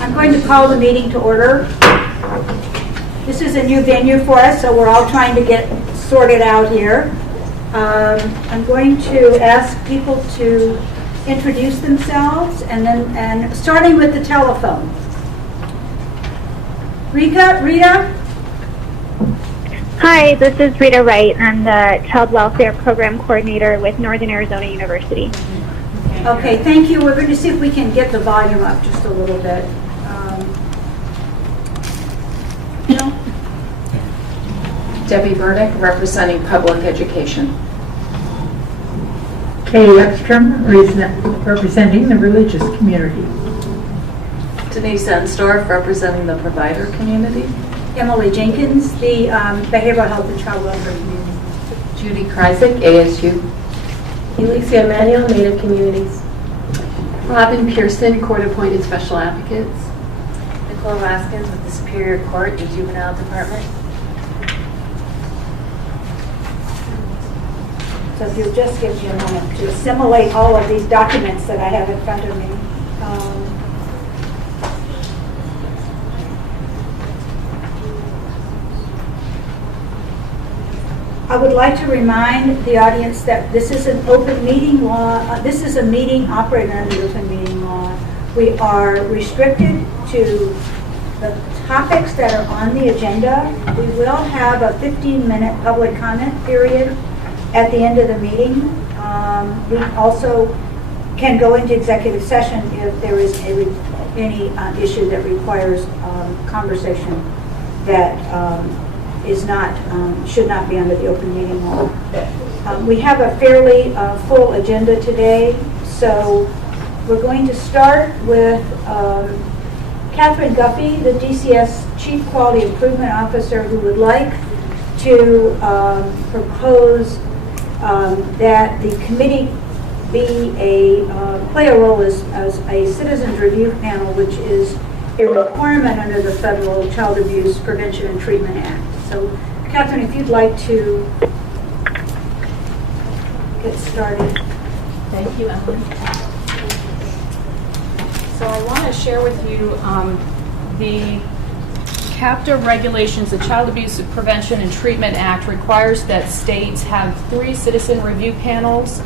I'm going to call the meeting to order. This is a new venue for us, so we're all trying to get sorted out here. I'm going to ask people to introduce themselves, and starting with the telephone. Rita? Hi, this is Rita Wright. I'm the Child Welfare Program Coordinator with Northern Arizona University. Okay, thank you. We're going to see if we can get the volume up just a little bit. Debbie Burdick, representing public education. Ekstrom, representing the religious community. Denise Ensdorff, representing the provider community. Emily Jenkins, the Behavioral Health and Child Welfare community. Judy Krysik, ASU. Elisia Manuel, Native Communities. Robin Pearson, Court-Appointed Special Advocates. Nicole Roskens with the Superior Court and Juvenile Department. So if you'll just give me a moment to assimilate all of these documents that I have in front of me. I would like to remind the audience that this is an open meeting law. This is a meeting operating under the open meeting law. We are restricted to the topics that are on the agenda. We will have a 15-minute public comment period at the end of the meeting. We also can go into executive session if there is any issue that requires conversation that is not should not be under the open meeting law. We have a fairly full agenda today, so we're going to start with Catherine Guffey, the DCS Chief Quality Improvement Officer, who would like to propose that the committee play a role as a citizens review panel, which is a requirement under the Federal Child Abuse Prevention and Treatment Act. So, Catherine, if you'd like to get started. Thank you, Emily. So I want to share with you the CAPTA regulations. The Child Abuse Prevention and Treatment Act requires that states have 3 citizen review panels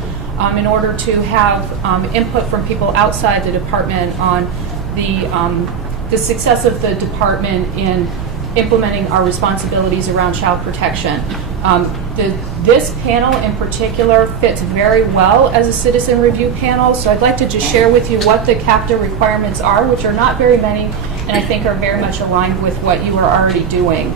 in order to have input from people outside the department on the success of the department in implementing our responsibilities around child protection. This panel in particular fits very well as a citizen review panel, so I'd like to just share with you what the CAPTA requirements are, which are not very many, and I think are very much aligned with what you are already doing.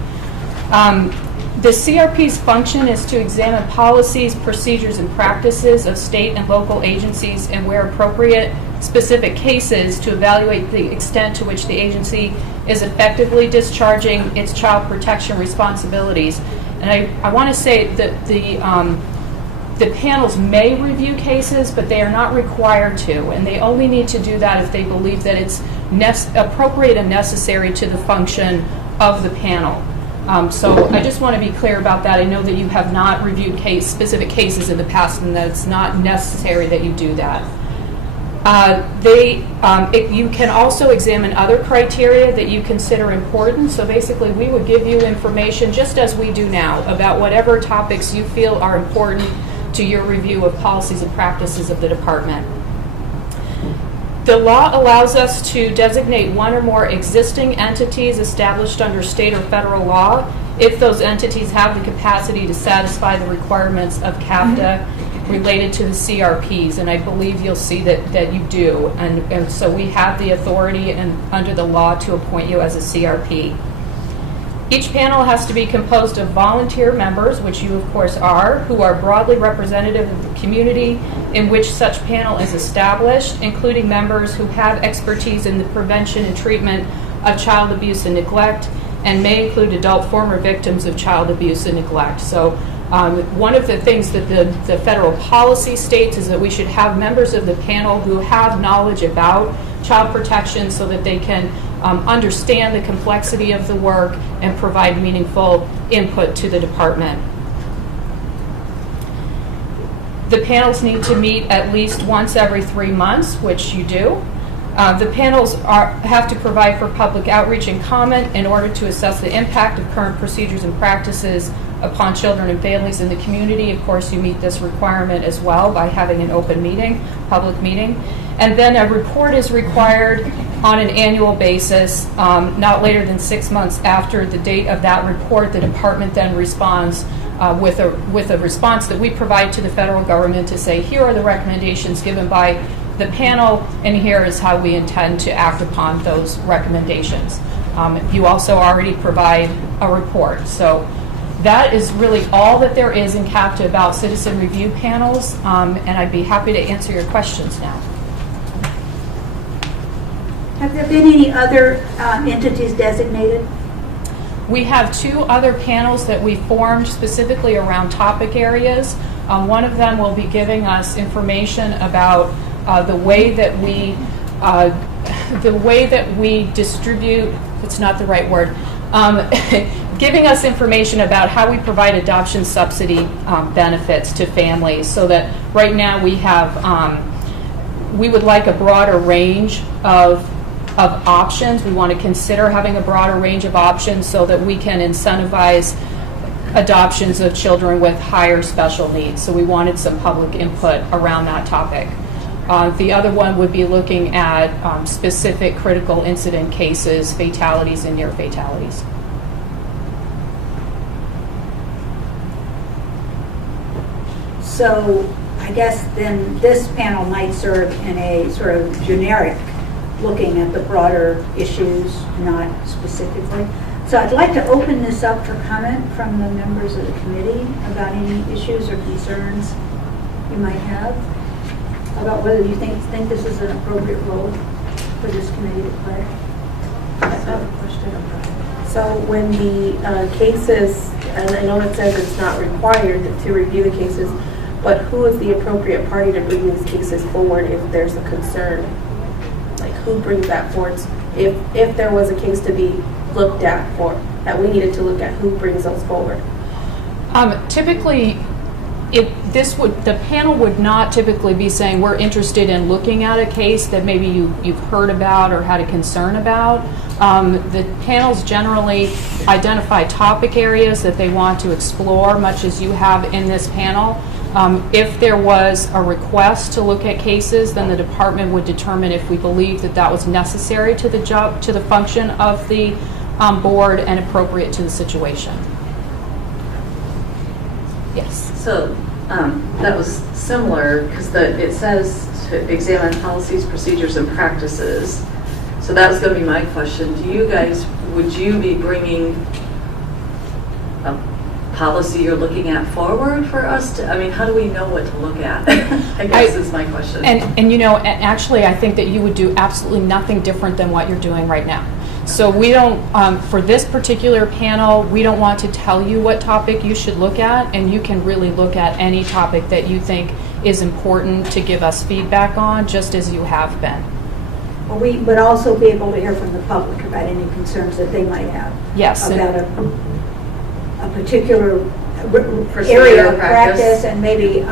The CRP's function is to examine policies, procedures, and practices of state and local agencies, and where appropriate, specific cases to evaluate the extent to which the agency is effectively discharging its child protection responsibilities. And I want to say that the panels may review cases, but they are not required to, and they only need to do that if they believe that it's appropriate and necessary to the function of the panel. So I just want to be clear about that. I know that you have not reviewed specific cases in the past, and that it's not necessary that you do that. You can also examine other criteria that you consider important. So basically, we would give you information, just as we do now, about whatever topics you feel are important to your review of policies and practices of the department. The law allows us to designate one or more existing entities established under state or federal law if those entities have the capacity to satisfy the requirements of CAPTA related to the CRPs, and I believe you'll see that you do. And so we have the authority under the law to appoint you as a CRP. Each panel has to be composed of volunteer members, which you of course are, who are broadly representative of the community in which such panel is established, including members who have expertise in the prevention and treatment of child abuse and neglect, and may include adult former victims of child abuse and neglect. So one of the things that the federal policy states is that we should have members of the panel who have knowledge about child protection so that they can understand the complexity of the work and provide meaningful input to the department. The panels need to meet at least once every 3 months, which you do. The panels have to provide for public outreach and comment in order to assess the impact of current procedures and practices upon children and families in the community. Of course, you meet this requirement as well by having an open meeting, public meeting. And then a report is required on an annual basis, not later than 6 months after the date of that report. The department then responds with a response that we provide to the federal government to say, here are the recommendations given by the panel, and here is how we intend to act upon those recommendations. You also already provide a report. So that is really all that there is in CAPTA about citizen review panels, and I'd be happy to answer your questions now. Have there been any other entities designated? We have 2 other panels that we formed specifically around topic areas. One of them will be giving us information about the way that we distribute. It's not the right word. Giving us information about how we provide adoption subsidy benefits to families, so that right now we have, we would like a broader range of options. We want to consider having a broader range of options so that we can incentivize adoptions of children with higher special needs. So we wanted some public input around that topic. The other one would be looking at specific critical incident cases, fatalities, and near fatalities. So I guess then this panel might serve in a sort of generic looking at the broader issues, not specifically. So I'd like to open this up for comment from the members of the committee about any issues or concerns you might have, about whether you think this is an appropriate role for this committee to play. I have a question about it. So when the cases, and I know it says it's not required to review the cases, but who is the appropriate party to bring these cases forward if there's a concern? Like, who brings that forward? If there was a case to be looked at for, that we needed to look at, who brings those forward? Typically, the panel would not typically be saying we're interested in looking at a case that maybe you've heard about or had a concern about. The panels generally identify topic areas that they want to explore, much as you have in this panel. If there was a request to look at cases, then the department would determine if we believe that that was necessary to the job, to the function of the board, and appropriate to the situation. Yes. So that was similar because it says to examine policies, procedures, and practices. So that was going to be my question. Would you be bringing a policy you're looking at forward for us to, I mean, how do we know what to look at? I guess is my question. And you know, actually I think that you would do absolutely nothing different than what you're doing right now. So we don't, for this particular panel, we don't want to tell you what topic you should look at, and you can really look at any topic that you think is important to give us feedback on, just as you have been. Well, we would also be able to hear from the public about any concerns that they might have. Yes. About a particular area of practice, and maybe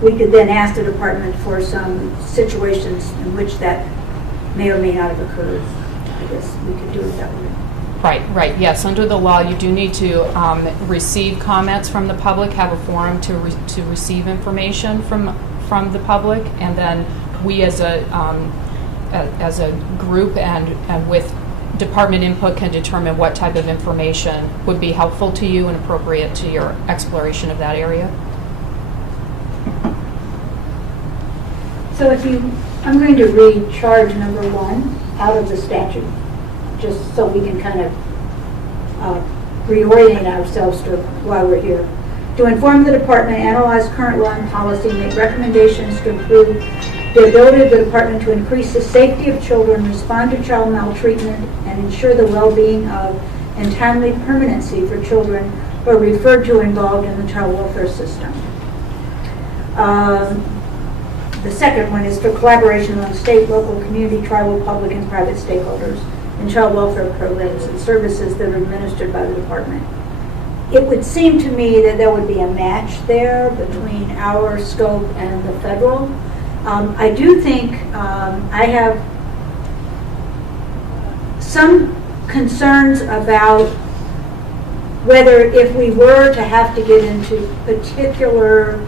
we could then ask the department for some situations in which that may or may not have occurred. I guess we could do it that way. Right, yes. Under the law, you do need to receive comments from the public, have a forum to receive information from the public, and then we as a group and with department input can determine what type of information would be helpful to you and appropriate to your exploration of that area. So I'm going to read charge number 1 out of the statute, just so we can kind of reorient ourselves to why we're here. To inform the department, analyze current law and policy, make recommendations to improve the ability of the department to increase the safety of children, respond to child maltreatment, and ensure the well-being of and timely permanency for children who are referred to involved in the child welfare system. The second one is for collaboration among state, local, community, tribal, public, and private stakeholders in child welfare programs and services that are administered by the department. It would seem to me that there would be a match there between our scope and the federal, I do think I have some concerns about whether if we were to have to get into particular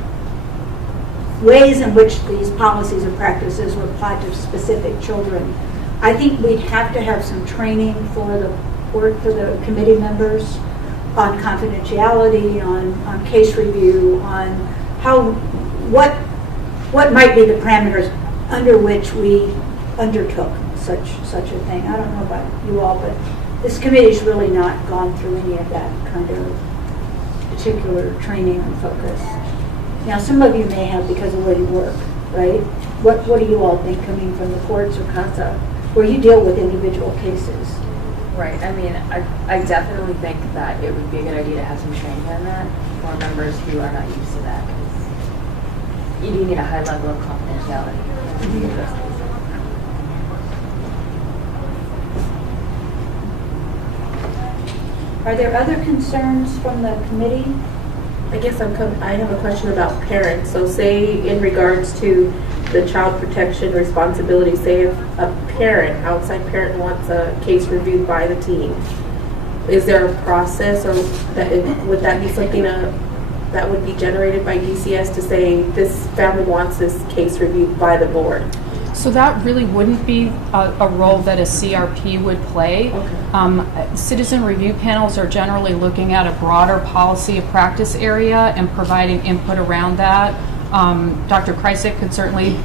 ways in which these policies and practices would apply to specific children, I think we'd have to have some training for the committee members on confidentiality, on case review, on what might be the parameters under which we undertook such a thing. I don't know about you all, but this committee's really not gone through any of that kind of particular training and focus. Now, some of you may have because of where you work, right? What do you all think coming from the courts or CASA, where you deal with individual cases? Right. I mean, I definitely think that it would be a good idea to have some training on that for members who are not used to that. Because you do need a high level of confidentiality. Are there other concerns from the committee? I guess I have a question about parents. So say in regards to the child protection responsibility, say if a parent, outside parent, wants a case reviewed by the team, is there a process, or would that be something that would be generated by DCS to say this family wants this case reviewed by the board? So that really wouldn't be a role that a CRP would play. Okay. Citizen review panels are generally looking at a broader policy of practice area and providing input around that. Dr. Krysik could certainly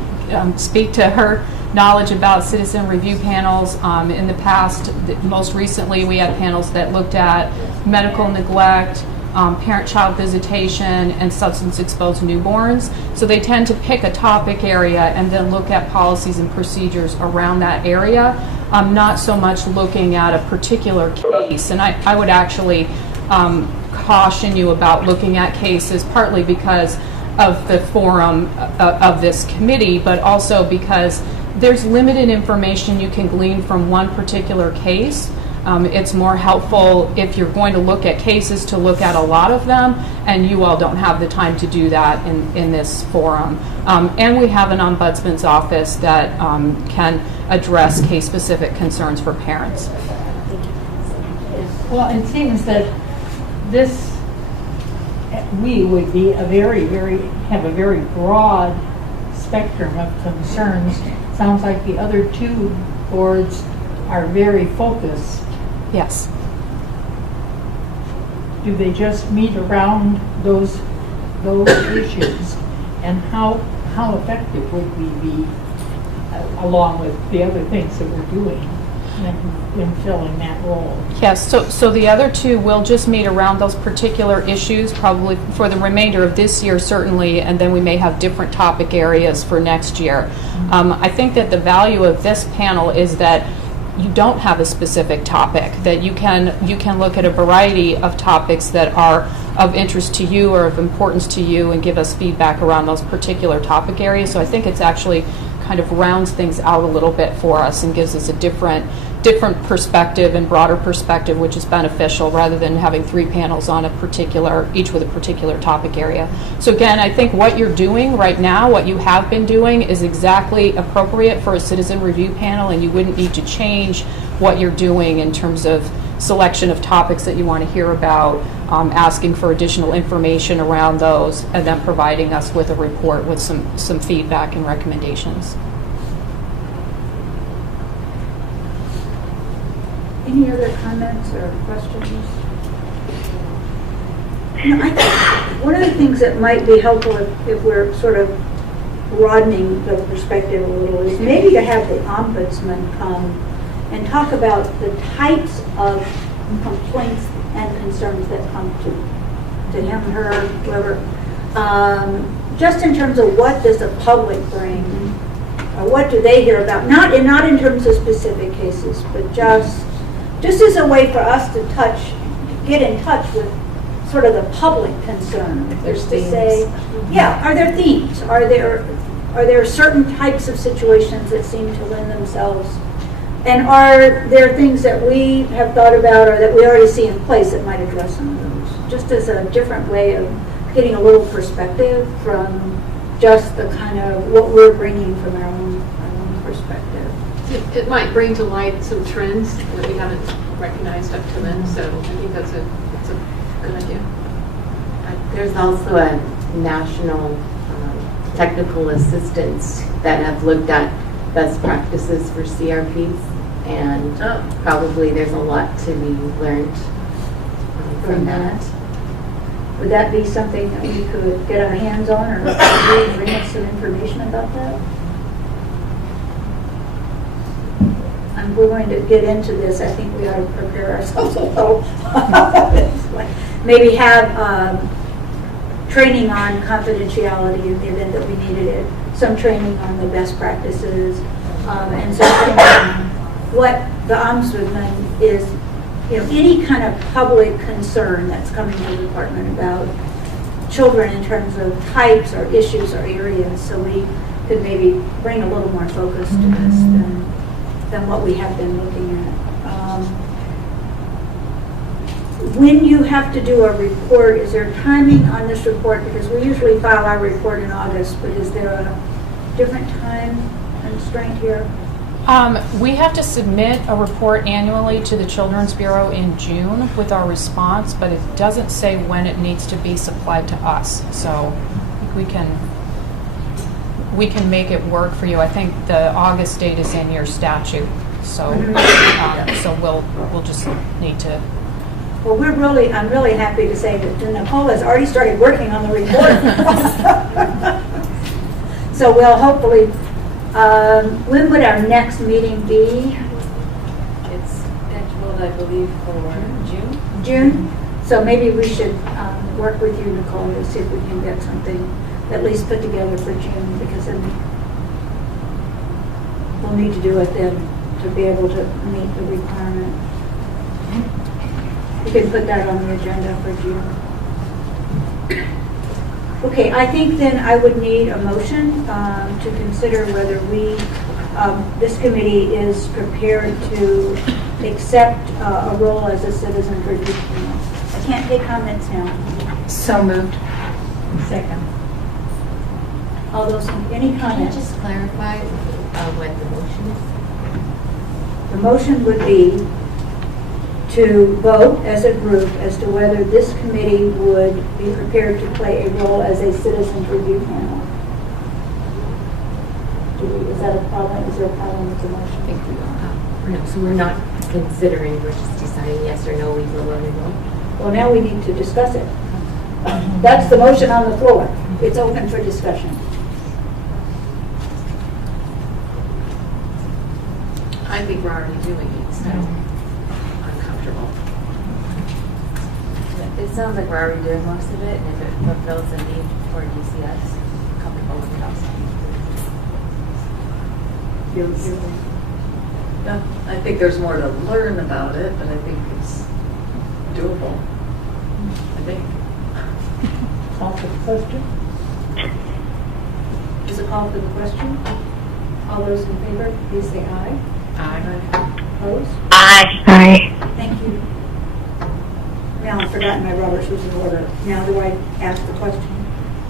speak to her knowledge about citizen review panels. In the past, most recently, we had panels that looked at medical neglect, parent-child visitation, and substance-exposed newborns. So they tend to pick a topic area and then look at policies and procedures around that area, not so much looking at a particular case. And I would actually caution you about looking at cases, partly because of the forum of this committee, but also because there's limited information you can glean from one particular case. It's more helpful if you're going to look at cases to look at a lot of them, and you all don't have the time to do that in this forum. And we have an ombudsman's office that can address case-specific concerns for parents. Well, it seems that we would be have a very broad spectrum of concerns. Sounds like the other two boards are very focused. Yes. Do they just meet around those issues? And how effective would we be along with the other things that we're doing in filling that role? Yes, so the other two will just meet around those particular issues, probably for the remainder of this year, certainly, and then we may have different topic areas for next year. I think that the value of this panel is that you don't have a specific topic, that you can look at a variety of topics that are of interest to you or of importance to you and give us feedback around those particular topic areas. So I think it's actually kind of rounds things out a little bit for us and gives us a different perspective and broader perspective, which is beneficial, rather than having three panels on each with a particular topic area. So again, I think what you're doing right now, what you have been doing, is exactly appropriate for a citizen review panel, and you wouldn't need to change what you're doing in terms of selection of topics that you want to hear about, asking for additional information around those, and then providing us with a report with some feedback and recommendations. Any other comments or questions? I think one of the things that might be helpful if we're sort of broadening the perspective a little is maybe to have the ombudsman come and talk about the types of complaints and concerns that come to him, her, whoever, just in terms of what does the public bring, or what do they hear about, not in terms of specific cases, but just as a way for us to get in touch with sort of the public concern. There's to themes. say, yeah, are there themes? Are there certain types of situations that seem to lend themselves? And are there things that we have thought about or that we already see in place that might address some of those? Just as a different way of getting a little perspective from just the kind of what we're bringing from our own perspective. It might bring to light some trends that we haven't recognized up to then, so I think that's a good idea. There's also a national technical assistants that have looked at best practices for CRPs, and probably there's a lot to be learned from that. Would that be something that we could get our hands on, or bring us some information about that? And we're going to get into this. I think we ought to prepare ourselves a little. Maybe have training on confidentiality in the event that we needed it, some training on the best practices, and some training on what the ombudsman is, any kind of public concern that's coming to the department about children in terms of types or issues or areas, so we could maybe bring a little more focus to this than what we have been looking at. When you have to do a report, is there timing on this report? Because we usually file our report in August, but is there a different time constraint here? We have to submit a report annually to the Children's Bureau in June with our response, but it doesn't say when it needs to be supplied to us. So we can make it work for you. I think the August date is in your statute, so so we'll just need to. Well, I'm really happy to say that Nicole has already started working on the report. So we'll hopefully, when would our next meeting be? It's scheduled, I believe, for June. June? So maybe we should work with you, Nicole, to see if we can get something at least put together for June, because then we'll need to do it then to be able to meet the requirement. You can put that on the agenda for June. Okay, I think then I would need a motion to consider whether this committee is prepared to accept a role as a citizen review panel. I can't take comments now. So moved. Second. All those, any Can you comments? just clarify what the motion is? The motion would be to vote as a group as to whether this committee would be prepared to play a role as a citizens review panel. Is that a problem? Is there a problem with the motion? I think we are. No, so we're not considering, we're just deciding yes or no, we will or we won't. Well, now we need to discuss it. That's the motion on the floor. It's open for discussion. I think we're already doing it, so I'm comfortable. It sounds like we're already doing most of it, and if it fulfills the need for DCS, comfortable with it also. No, I think there's more to learn about it, but I think it's doable. I think. Call for the question. Is a call for the question? All those in favor, please say aye. Aye. Opposed? Aye. Thank you. Now I've forgotten my Robert's Rules of Order. Now do I ask the question?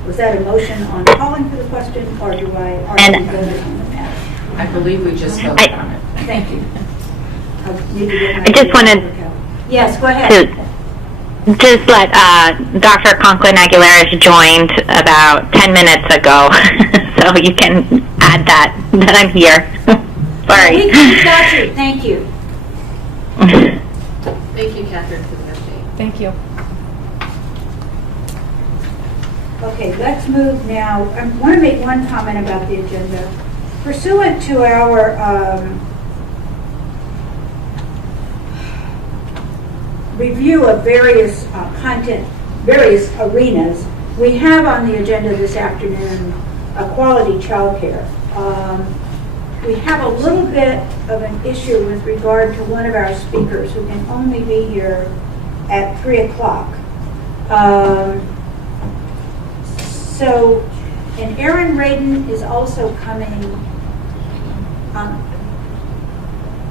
Was that a motion on calling for the question, or do I already vote on the matter? I believe we just voted on it. Thank you. I need to get my I just wanted Yes, go ahead. to just let Dr. Conklin-Aguilera joined about 10 minutes ago, so you can add that I'm here. Sorry. We got you. Thank you. Thank you, Catherine, for the update. Thank you. Okay, let's move now. I want to make one comment about the agenda. Pursuant to our review of various content, various arenas, we have on the agenda this afternoon quality childcare. We have a little bit of an issue with regard to one of our speakers who can only be here at 3 o'clock. And Erin Radin is also coming.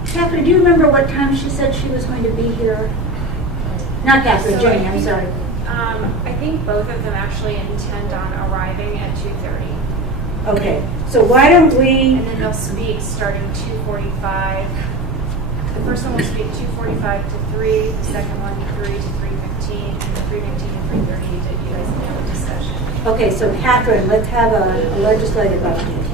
Catherine, do you remember what time she said she was going to be here? Not Catherine, Jenny, I'm sorry. I think both of them actually intend on arriving at 2:30. Okay, so why don't we, And then they'll speak starting 2:45. The first one will speak 2:45 to 3, the second one 3 to 3:15, and then 3:15 to 3:30 you guys can have a discussion. okay, so Catherine, let's have a legislative update.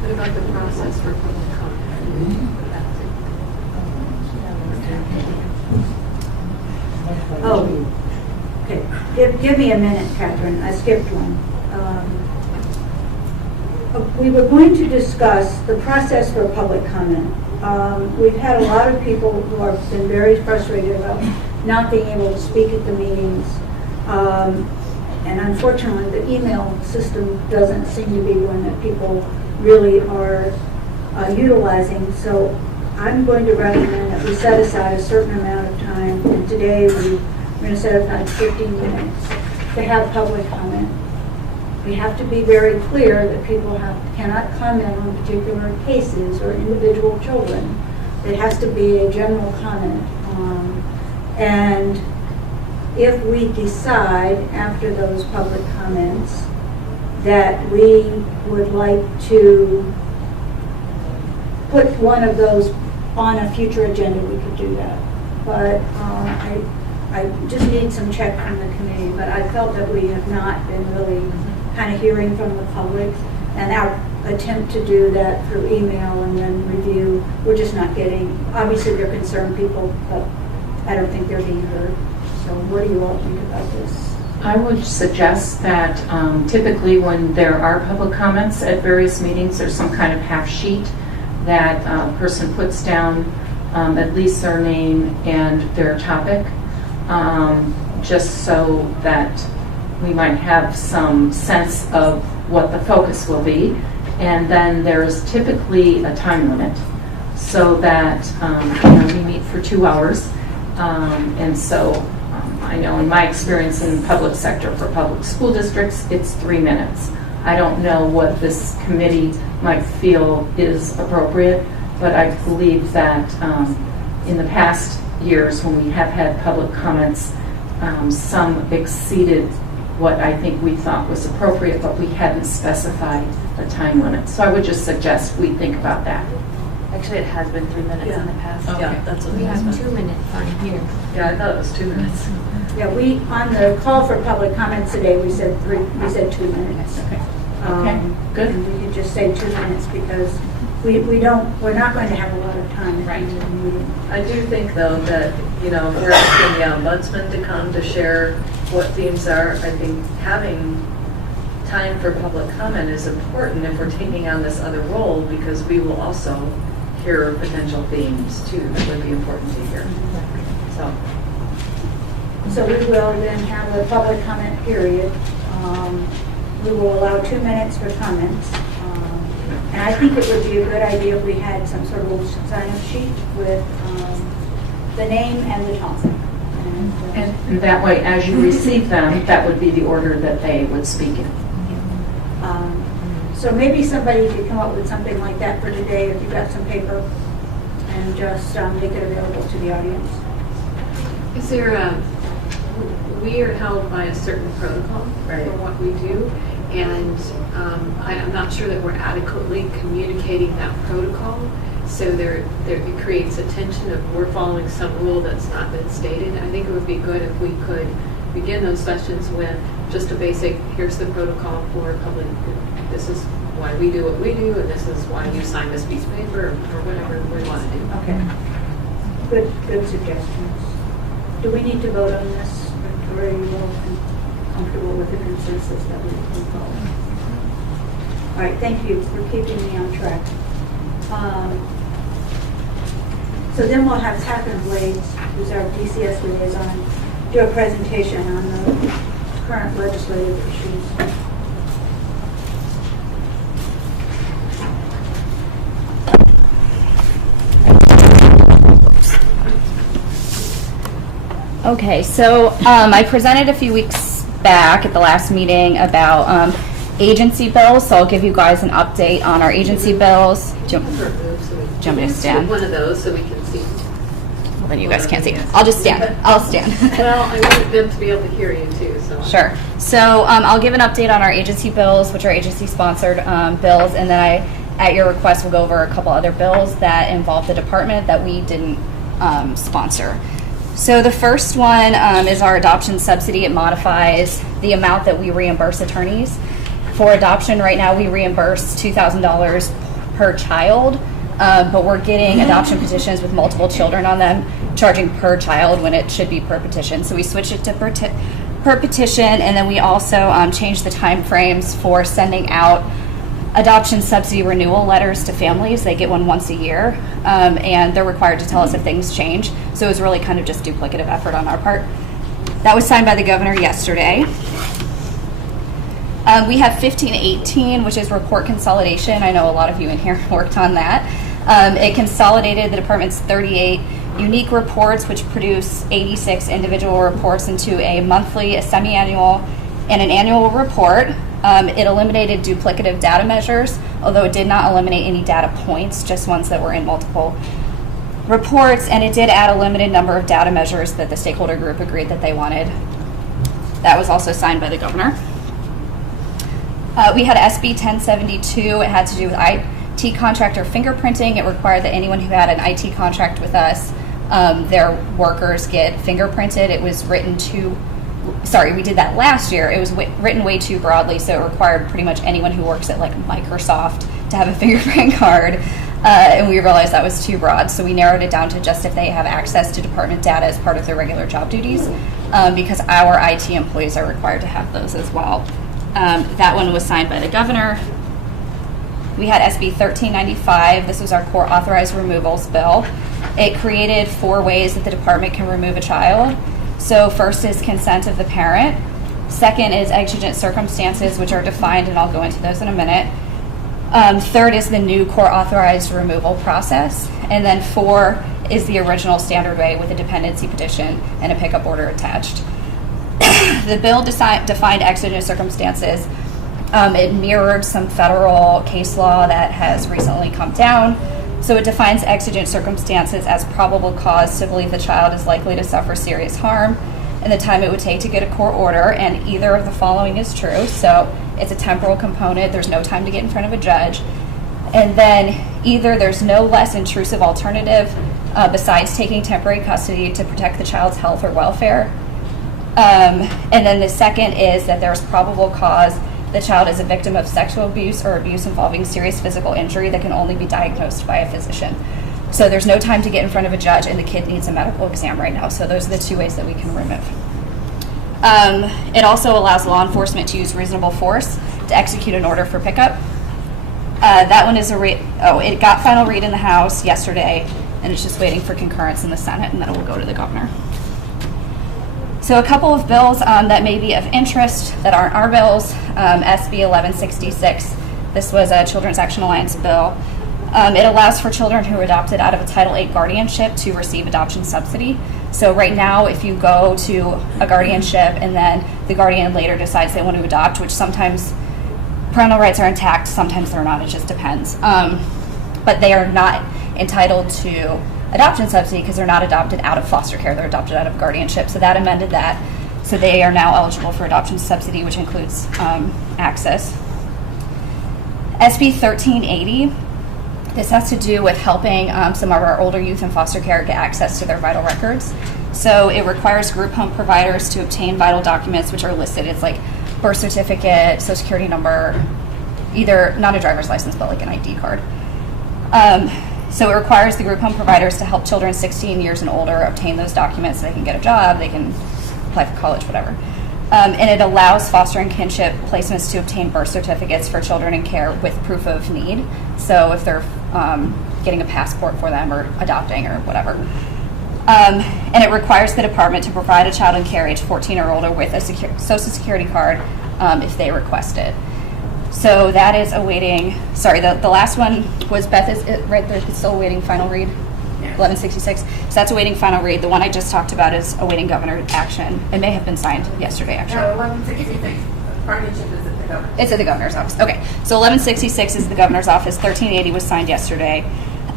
What about the process for public comment? Oh, okay. Give me a minute, Catherine. I skipped one. We were going to discuss the process for public comment. We've had a lot of people who have been very frustrated about not being able to speak at the meetings. And unfortunately, the email system doesn't seem to be one that people really are utilizing. So I'm going to recommend that we set aside a certain amount of time. And today we're going to set aside 15 minutes to have public comment. We have to be very clear that people cannot comment on particular cases or individual children. It has to be a general comment. And if we decide after those public comments that we would like to put one of those on a future agenda, we could do that. But I just need some check from the committee, but I felt that we have not been really kind of hearing from the public, and our attempt to do that through email and then review, we're just not getting, obviously they're concerned people, but I don't think they're being heard. So what do you all think about this? I would suggest that typically when there are public comments at various meetings, there's some kind of half sheet that a person puts down at least their name and their topic, just so that we might have some sense of what the focus will be. And then there's typically a time limit so that we meet for 2 hours. And so I know in my experience in the public sector for public school districts, it's 3 minutes. I don't know what this committee might feel is appropriate, but I believe that in the past years when we have had public comments, some exceeded what I think we thought was appropriate, but we hadn't specified a time limit. So I would just suggest we think about that. Actually, it has been 3 minutes in the past. Yeah, that's what We it has have been. 2 minutes on here. Yeah, I thought it was 2 minutes. Yeah, on the call for public comments today, we said 2 minutes. Okay. Okay, good. And we could just say 2 minutes because we're not going to have a lot of time at the end of the meeting. I do think, though, that, we're asking the ombudsman to come to share what themes are. I think having time for public comment is important if we're taking on this other role, because we will also hear potential themes, too, that would be important to hear. So we will then have a public comment period. We will allow 2 minutes for comments. And I think it would be a good idea if we had some sort of sign-up sheet with the name and the topic. And that way, as you receive them, that would be the order that they would speak in. So maybe somebody could come up with something like that for today if you've got some paper and just make it available to the audience. Is there we are held by a certain protocol for what we do, and I'm not sure that we're adequately communicating that protocol. So it creates a tension of we're following some rule that's not been stated. I think it would be good if we could begin those sessions with just a basic, here's the protocol for public, this is why we do what we do, and this is why you sign this piece of paper, or whatever we want to do. Okay. Good suggestions. Do we need to vote on this? Or are you all comfortable with the consensus that we can follow? All right, thank you for keeping me on track. So then we'll have Catherine Blades, who's our DCS liaison, do a presentation on the current legislative issues. Okay, so I presented a few weeks back at the last meeting about agency bills, so I'll give you guys an update on our agency bills. Do you want me to stand? One of those so we can see. then you guys can't see. I'll just stand. I'll stand. Well, I want them to be able to hear you too, so. Sure. So I'll give an update on our agency bills, which are agency-sponsored bills, and then at your request, we'll go over a couple other bills that involve the department that we didn't sponsor. So the first one is our adoption subsidy. It modifies the amount that we reimburse attorneys. For adoption, right now we reimburse $2,000 per child, but we're getting adoption petitions with multiple children on them, charging per child when it should be per petition. So we switched it to per petition, and then we also changed the time frames for sending out adoption subsidy renewal letters to families. They get one once a year, and they're required to tell us if things change. So it was really kind of just duplicative effort on our part. That was signed by the governor yesterday. We have 1518, which is report consolidation. I know a lot of you in here worked on that. It consolidated the department's 38 unique reports, which produce 86 individual reports into a monthly, a semi-annual, and an annual report. It eliminated duplicative data measures, although it did not eliminate any data points, just ones that were in multiple reports, and it did add a limited number of data measures that the stakeholder group agreed that they wanted. That was also signed by the governor. We had SB 1072. It had to do with IT contractor fingerprinting. It required that anyone who had an IT contract with us, their workers get fingerprinted. It was written we did that last year. It was written way too broadly, so it required pretty much anyone who works at like Microsoft to have a fingerprint card, and we realized that was too broad, so we narrowed it down to just if they have access to department data as part of their regular job duties, because our IT employees are required to have those as well. That one was signed by the governor. We had SB 1395. This was our court authorized removals bill. It created 4 ways that the department can remove a child. So first is consent of the parent. Second is exigent circumstances, which are defined, and I'll go into those in a minute. Third is the new court authorized removal process. And then 4 is the original standard way with a dependency petition and a pickup order attached. The bill defined exigent circumstances. It mirrored some federal case law that has recently come down. So it defines exigent circumstances as probable cause to believe the child is likely to suffer serious harm and the time it would take to get a court order, and either of the following is true. So it's a temporal component. There's no time to get in front of a judge. And then either there's no less intrusive alternative besides taking temporary custody to protect the child's health or welfare. And then the second is that there's probable cause the child is a victim of sexual abuse or abuse involving serious physical injury that can only be diagnosed by a physician. So there's no time to get in front of a judge, and the kid needs a medical exam right now. So those are the 2 ways that we can remove. It also allows law enforcement to use reasonable force to execute an order for pickup. That one is it got final read in the House yesterday, and it's just waiting for concurrence in the Senate, and then it will go to the governor. So a couple of bills that may be of interest that aren't our bills. SB 1166. This was a Children's Action Alliance bill. It allows for children who are adopted out of a Title VIII guardianship to receive adoption subsidy. So right now, if you go to a guardianship and then the guardian later decides they want to adopt, which sometimes parental rights are intact, sometimes they're not, it just depends. But they are not entitled to adoption subsidy because they're not adopted out of foster care, they're adopted out of guardianship. So that amended that. So they are now eligible for adoption subsidy, which includes access. SB 1380, this has to do with helping some of our older youth in foster care get access to their vital records. So it requires group home providers to obtain vital documents which are listed. It's like birth certificate, social security number, either not a driver's license, but like an ID card. So it requires the group home providers to help children 16 years and older obtain those documents so they can get a job, they can apply for college, whatever. And it allows foster and kinship placements to obtain birth certificates for children in care with proof of need. So if they're getting a passport for them or adopting or whatever. And it requires the department to provide a child in care age 14 or older with a social security card if they request it. So that is awaiting, sorry, the last one was Beth, is it right there, it's still awaiting final read? Yeah. 1166. So that's awaiting final read. The one I just talked about is awaiting governor action. It may have been signed yesterday, actually. No, 1166. Partnership is at the governor. It's at the governor's office. Okay. So 1166 is the governor's office. 1380 was signed yesterday.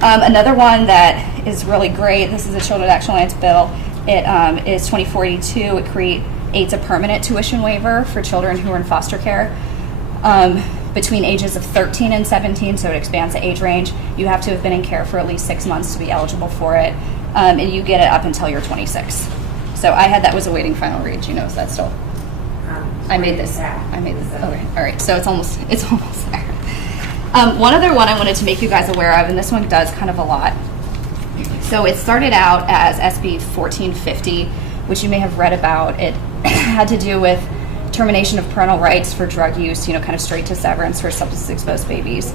Another one that is really great. This is a Children's Action Alliance bill. It is 2482. It creates a permanent tuition waiver for children who are in foster care between ages of 13 and 17, so it expands the age range. You have to have been in care for at least 6 months to be eligible for it, and you get it up until you're 26. So I had that was awaiting final read. You know, is that still? I made this. Okay, all right. So it's almost there. One other one I wanted to make you guys aware of, and this one does kind of a lot. So it started out as SB 1450, which you may have read about. It had to do with termination of parental rights for drug use, you know, kind of straight to severance for substance-exposed babies.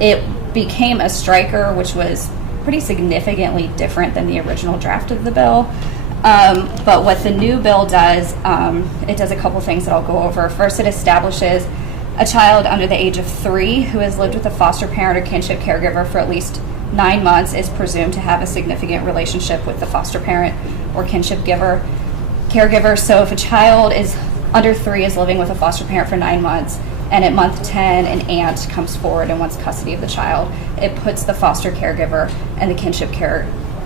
It became a striker, which was pretty significantly different than the original draft of the bill. But what the new bill does, it does a couple things that I'll go over. First, it establishes a child under the age of 3 who has lived with a foster parent or kinship caregiver for at least 9 months is presumed to have a significant relationship with the foster parent or kinship caregiver. So if a child is under 3 is living with a foster parent for 9 months, and at month 10 an aunt comes forward and wants custody of the child, it puts the foster caregiver and the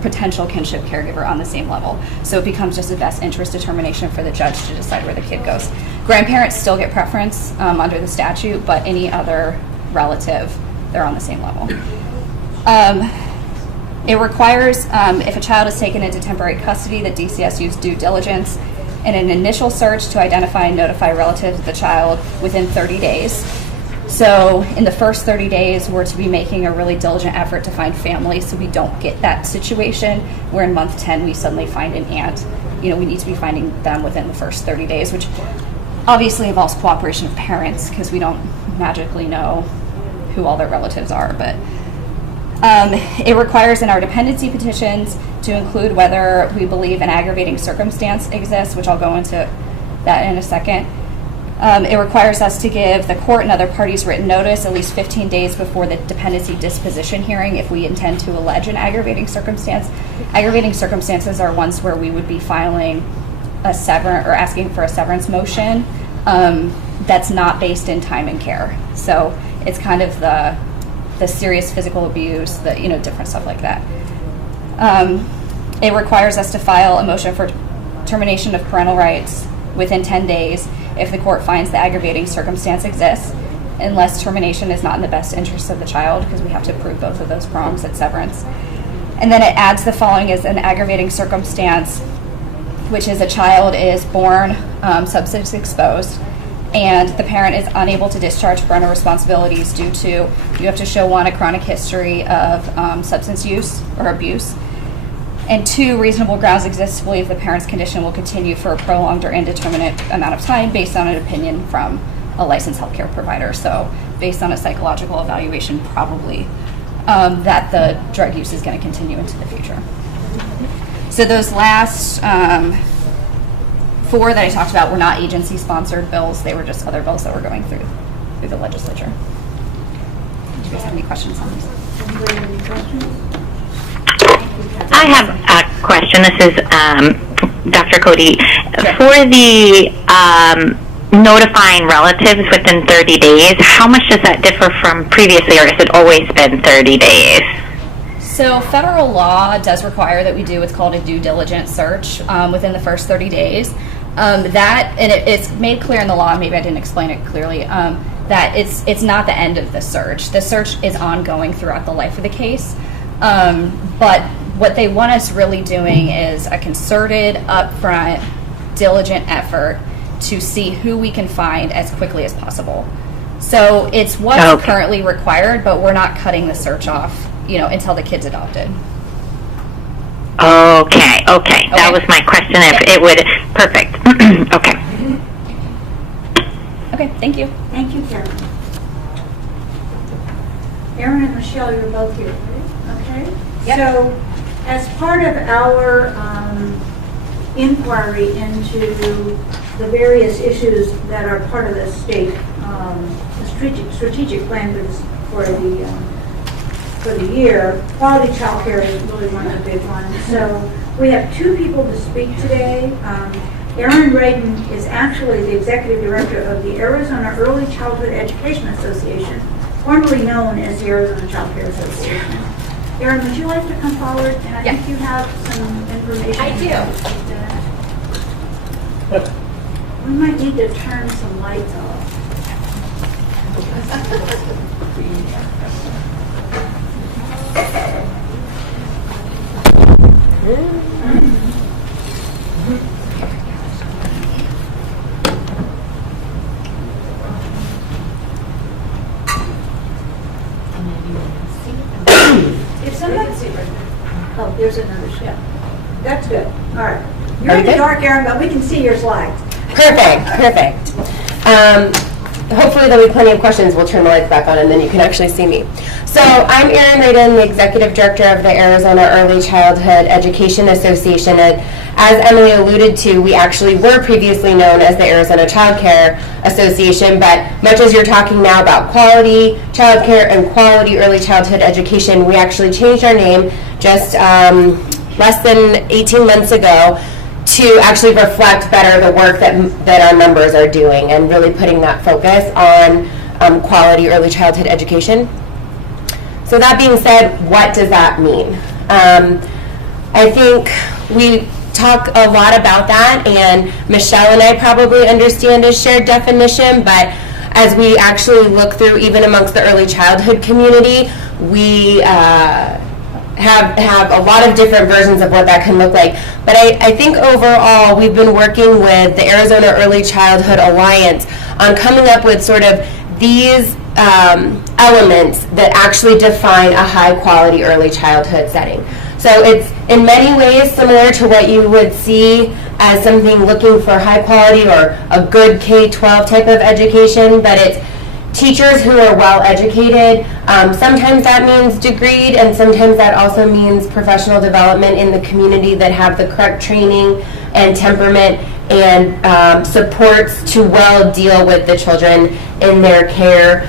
potential kinship caregiver on the same level. So it becomes just a best interest determination for the judge to decide where the kid goes. Grandparents still get preference under the statute, but any other relative, they're on the same level. It requires, if a child is taken into temporary custody, that DCS use due diligence in an initial search to identify and notify relatives of the child within 30 days. So in the first 30 days, we're to be making a really diligent effort to find family so we don't get that situation where in month 10 we suddenly find an aunt. You know, we need to be finding them within the first 30 days, which obviously involves cooperation of parents because we don't magically know who all their relatives are. But it requires in our dependency petitions to include whether we believe an aggravating circumstance exists, which I'll go into that in a second. It requires us to give the court and other parties written notice at least 15 days before the dependency disposition hearing if we intend to allege an aggravating circumstance. Aggravating circumstances are ones where we would be filing a severance or asking for a severance motion that's not based in time and care. So it's kind of the serious physical abuse, the different stuff like that. It requires us to file a motion for termination of parental rights within 10 days if the court finds the aggravating circumstance exists, unless termination is not in the best interest of the child, because we have to prove both of those prongs at severance. And then it adds the following as an aggravating circumstance, which is a child is born substance exposed, and the parent is unable to discharge parental responsibilities due to, you have to show 1, a chronic history of substance use or abuse, and 2, reasonable grounds exist to believe the parent's condition will continue for a prolonged or indeterminate amount of time based on an opinion from a licensed healthcare provider. So based on a psychological evaluation, probably that the drug use is going to continue into the future. So those last 4 that I talked about were not agency-sponsored bills. They were just other bills that were going through the legislature. Do you guys have any questions on these? Anybody have any questions? I have a question. This is Dr. Cody. Sure. For the notifying relatives within 30 days, how much does that differ from previously, or has it always been 30 days? So federal law does require that we do what's called a due diligence search within the first 30 days. It's made clear in the law, maybe I didn't explain it clearly, that it's not the end of the search. The search is ongoing throughout the life of the case. But what they want us really doing is a concerted, upfront, diligent effort to see who we can find as quickly as possible. So it's what's currently required, but we're not cutting the search off, until the kid's adopted. Okay. That was my question. If it would, perfect. Okay. Okay, thank you. Thank you, Karen. Aaron and Michelle, you're both here, right? Okay. Yep. So, as part of our inquiry into the various issues that are part of the state strategic plan for the year, quality child care is really one of the big ones. So we have 2 people to speak today. Aaron Radin is actually the executive director of the Arizona Early Childhood Education Association, formerly known as the Arizona Child Care Association. Erin, would you like to come forward? And I Yeah. think you have some information. I do. We might need to turn some lights off. If somebody, oh, there's another ship. That's good. All right. You're in the dark, Erin, but we can see your slides. Perfect. Hopefully there'll be plenty of questions. We'll turn the lights back on and then you can actually see me. So I'm Erin Rita, the Executive Director of the Arizona Early Childhood Education Association. And as Emily alluded to, we actually were previously known as the Arizona Child Care Association, but much as you're talking now about quality childcare and quality early childhood education, we actually changed our name just less than 18 months ago to actually reflect better the work that our members are doing and really putting that focus on quality early childhood education. So that being said, what does that mean? I think we talk a lot about that, and Michelle and I probably understand a shared definition, but as we actually look through even amongst the early childhood community, we have a lot of different versions of what that can look like. But I think overall we've been working with the Arizona Early Childhood Alliance on coming up with sort of these elements that actually define a high quality early childhood setting. So it's in many ways similar to what you would see as something looking for high quality or a good K-12 type of education, but it's teachers who are well educated. Sometimes that means degreed, and sometimes that also means professional development in the community that have the correct training and temperament and supports to well deal with the children in their care.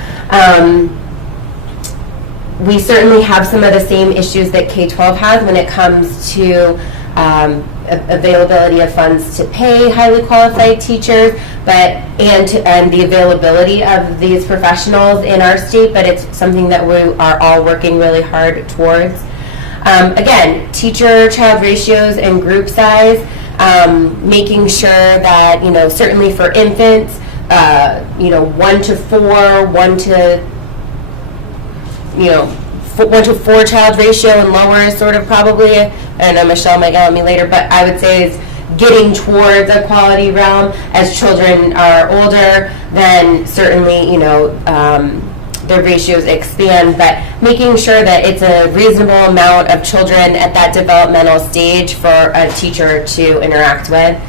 We certainly have some of the same issues that K-12 has when it comes to availability of funds to pay highly qualified teachers, and the availability of these professionals in our state, but it's something that we are all working really hard towards. Again, teacher-child ratios and group size, making sure that, certainly for infants, 1 to 4, 1 to 4 child ratio and lower is sort of probably, I don't know, Michelle might yell at me later, but I would say is getting towards a quality realm. As children are older, then certainly, their ratios expand, but making sure that it's a reasonable amount of children at that developmental stage for a teacher to interact with.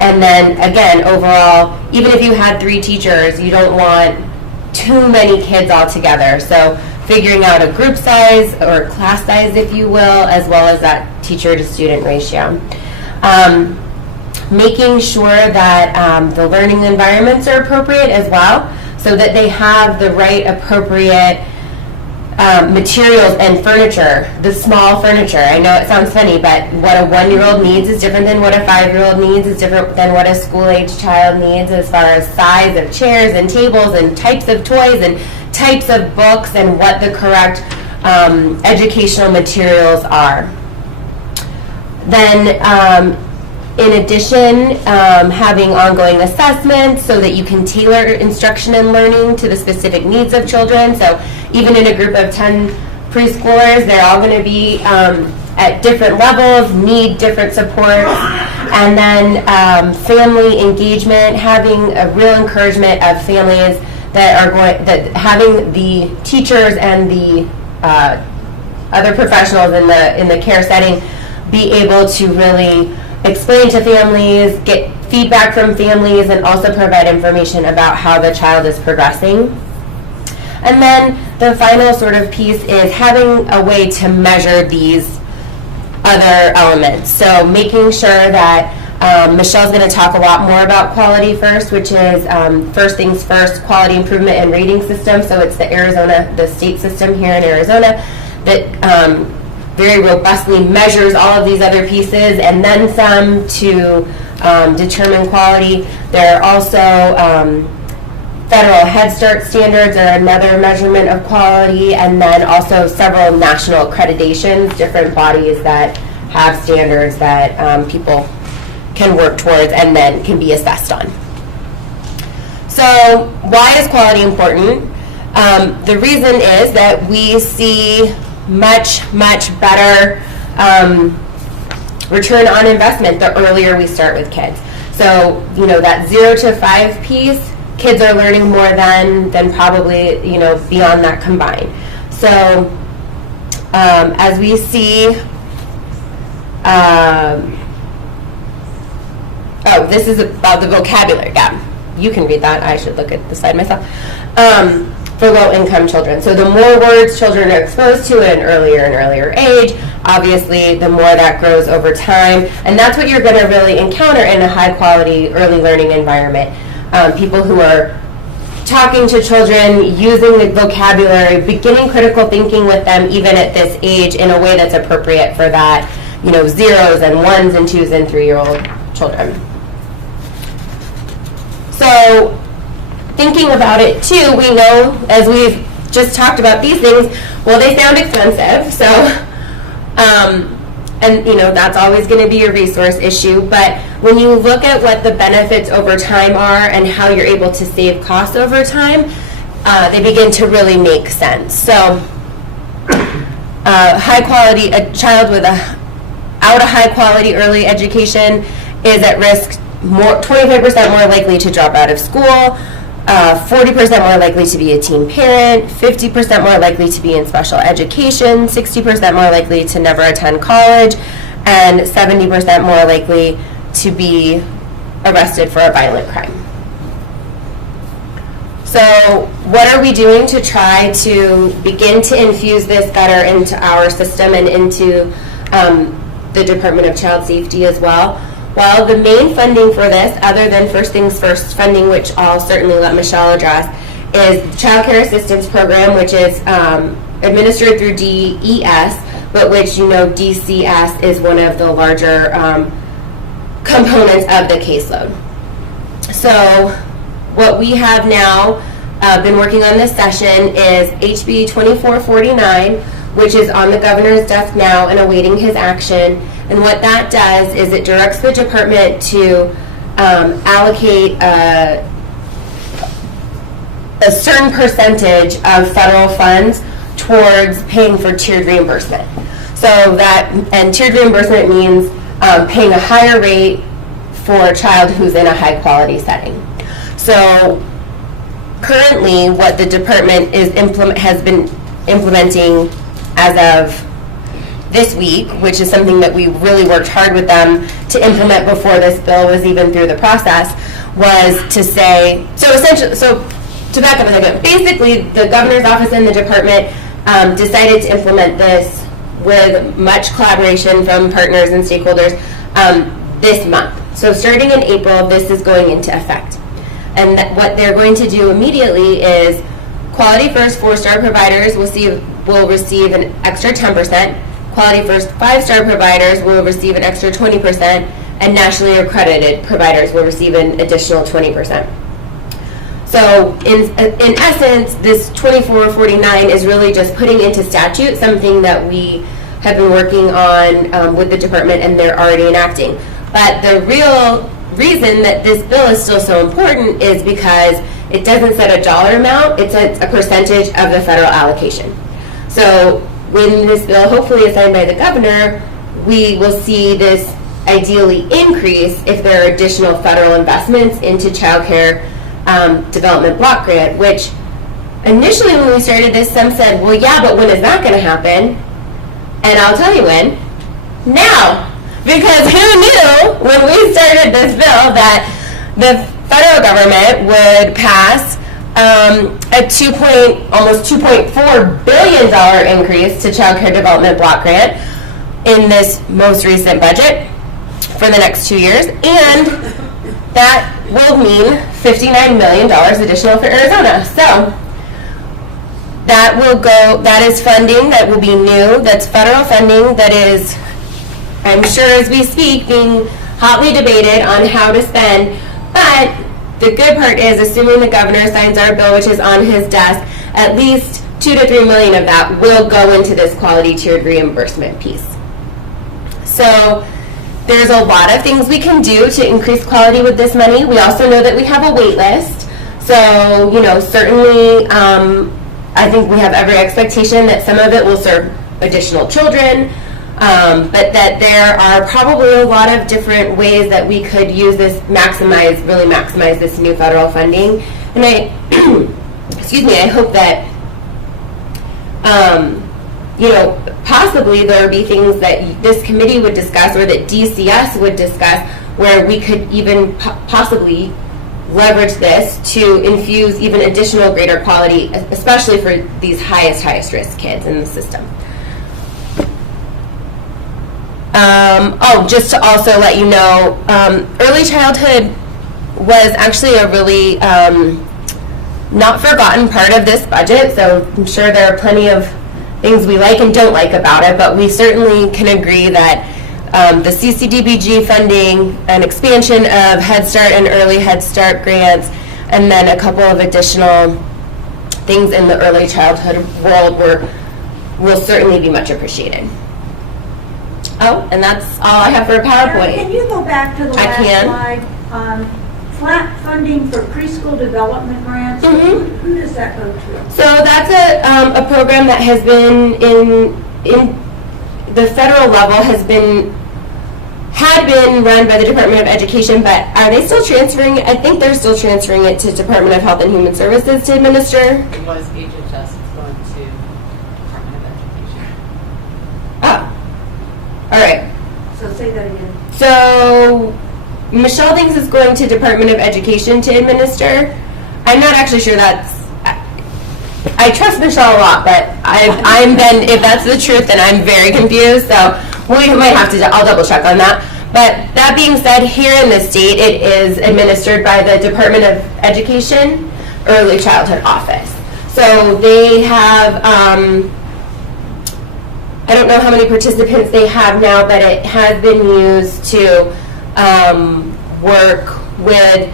And then again, overall, even if you had 3 teachers, you don't want too many kids all together. So figuring out a group size or class size, if you will, as well as that teacher to student ratio. Making sure that the learning environments are appropriate as well, so that they have the right appropriate materials and furniture, the small furniture. I know it sounds funny, but what a 1-year-old needs is different than what a 5-year-old needs, is different than what a school-age child needs as far as size of chairs and tables and types of toys and types of books and what the correct educational materials are. Then in addition, having ongoing assessments so that you can tailor instruction and learning to the specific needs of children. So even in a group of 10 preschoolers, they're all going to be at different levels, need different supports. And then family engagement, having a real encouragement of families that having the teachers and the other professionals in the care setting be able to really explain to families, get feedback from families, and also provide information about how the child is progressing. And then the final sort of piece is having a way to measure these other elements. So making sure that Michelle's going to talk a lot more about quality first, which is first things first, quality improvement and rating system. So it's the state system here in Arizona that very robustly measures all of these other pieces and then some to determine quality. There are also Federal Head Start standards are another measurement of quality, and then also several national accreditations, different bodies that have standards that people can work towards and then can be assessed on. So why is quality important? The reason is that we see much better return on investment the earlier we start with kids. So, that 0 to 5 piece, kids are learning more than probably, beyond that combined. So, as we see, this is about the vocabulary gap. You can read that. I should look at the slide myself. For low-income children. So the more words children are exposed to at an earlier and earlier age, obviously the more that grows over time. And that's what you're going to really encounter in a high-quality early learning environment. People who are talking to children, using the vocabulary, beginning critical thinking with them even at this age in a way that's appropriate for that, zeros and ones and twos and 3-year-old children. So thinking about it too, we know, as we've just talked about these things, well, they sound expensive, so, and that's always going to be a resource issue, but when you look at what the benefits over time are and how you're able to save costs over time, they begin to really make sense. So, high quality, a child without a high quality early education is at risk 25% more likely to drop out of school, 40% more likely to be a teen parent, 50% more likely to be in special education, 60% more likely to never attend college, and 70% more likely to be arrested for a violent crime. So what are we doing to try to begin to infuse this better into our system and into the Department of Child Safety as well? Well, the main funding for this, other than First Things First funding, which I'll certainly let Michelle address, is the Child Care Assistance Program, which is administered through DES, but which, DCS is one of the larger components of the caseload. So what we have now been working on this session is HB 2449, which is on the governor's desk now and awaiting his action. And what that does is it directs the department to allocate a certain percentage of federal funds towards paying for tiered reimbursement. And tiered reimbursement means paying a higher rate for a child who's in a high quality setting. So currently what the department has been implementing as of this week, which is something that we really worked hard with them to implement before this bill was even through the process, was to say, so to back up a second, basically the governor's office and the department decided to implement this with much collaboration from partners and stakeholders this month. So starting in April, this is going into effect. And what they're going to do immediately is Quality First 4-star providers will receive an extra 10%, Quality First 5-star providers will receive an extra 20%, and nationally accredited providers will receive an additional 20%. So in essence, this 2449 is really just putting into statute something that we have been working on with the department and they're already enacting. But the real reason that this bill is still so important is because it doesn't set a dollar amount, it sets a percentage of the federal allocation. So when this bill hopefully is signed by the governor, we will see this ideally increase if there are additional federal investments into child care development block grant, which initially when we started this, some said, well, yeah, but when is that going to happen? And I'll tell you when. Now. Because who knew when we started this bill that the federal government would pass almost $2.4 billion increase to child care development block grant in this most recent budget for the next 2 years, and that will mean $59 million additional for Arizona. So that is funding that will be new, that's federal funding that is, I'm sure as we speak, being hotly debated on how to spend, but the good part is, assuming the governor signs our bill, which is on his desk, at least $2 to $3 million of that will go into this quality tiered reimbursement piece. So there's a lot of things we can do to increase quality with this money. We also know that we have a wait list. So, certainly I think we have every expectation that some of it will serve additional children, but that there are probably a lot of different ways that we could use this, really maximize this new federal funding. And I hope that, possibly there would be things that this committee would discuss or that DCS would discuss where we could even possibly leverage this to infuse even additional greater quality, especially for these highest risk kids in the system. Just to also let you know, early childhood was actually a really not forgotten part of this budget, so I'm sure there are plenty of things we like and don't like about it, but we certainly can agree that the CCDBG funding, an expansion of Head Start and Early Head Start grants, and then a couple of additional things in the early childhood world will certainly be much appreciated. Oh, and that's all I have for a PowerPoint. Can you go back to the last slide? Flat funding for preschool development grants. Mm-hmm. Who does that go to? So that's a program that has been in the federal level had been run by the Department of Education, but are they still transferring it? I think they're still transferring it to Department of Health and Human Services to administer. It was HHS, it's going to Department of Education. Oh, all right. So say that again. So Michelle thinks it's going to Department of Education to administer. I'm not actually sure I trust Michelle a lot, but if that's the truth, then I'm very confused. So we might have to, I'll double check on that. But that being said, here in the state, it is administered by the Department of Education Early Childhood Office. So they have, I don't know how many participants they have now, but it has been used to work with,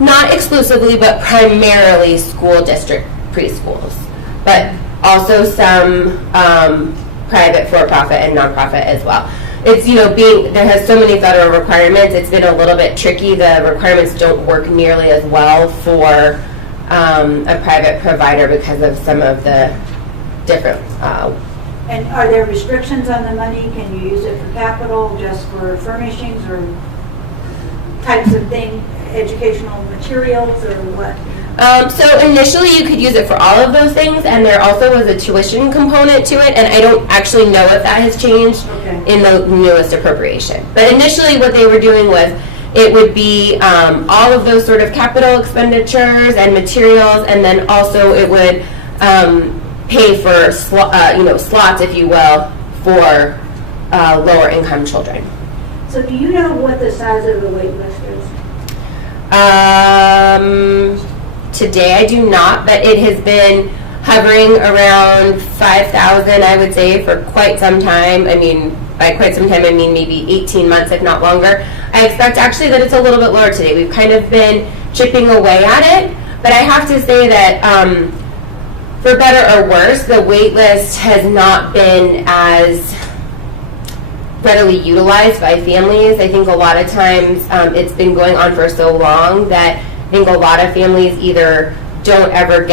not exclusively, but primarily school district preschools, but also some private for-profit and nonprofit as well. It's, there has so many federal requirements, it's been a little bit tricky. The requirements don't work nearly as well for a private provider because of some of the different. And are there restrictions on the money? Can you use it for capital, just for furnishings, or types of thing, educational materials, or what? So initially you could use it for all of those things, and there also was a tuition component to it, and I don't actually know if that has changed in the newest appropriation. But initially what they were doing was it would be all of those sort of capital expenditures and materials, and then also it would pay for slots, if you will, for lower income children. So do you know what the size of the wait list is? Today I do not, but it has been hovering around 5,000, I would say, for quite some time. I mean, by quite some time, I mean maybe 18 months, if not longer. I expect actually that it's a little bit lower today. We've kind of been chipping away at it, but I have to say that for better or worse, the wait list has not been as readily utilized by families. I think a lot of times it's been going on for so long that I think a lot of families either don't ever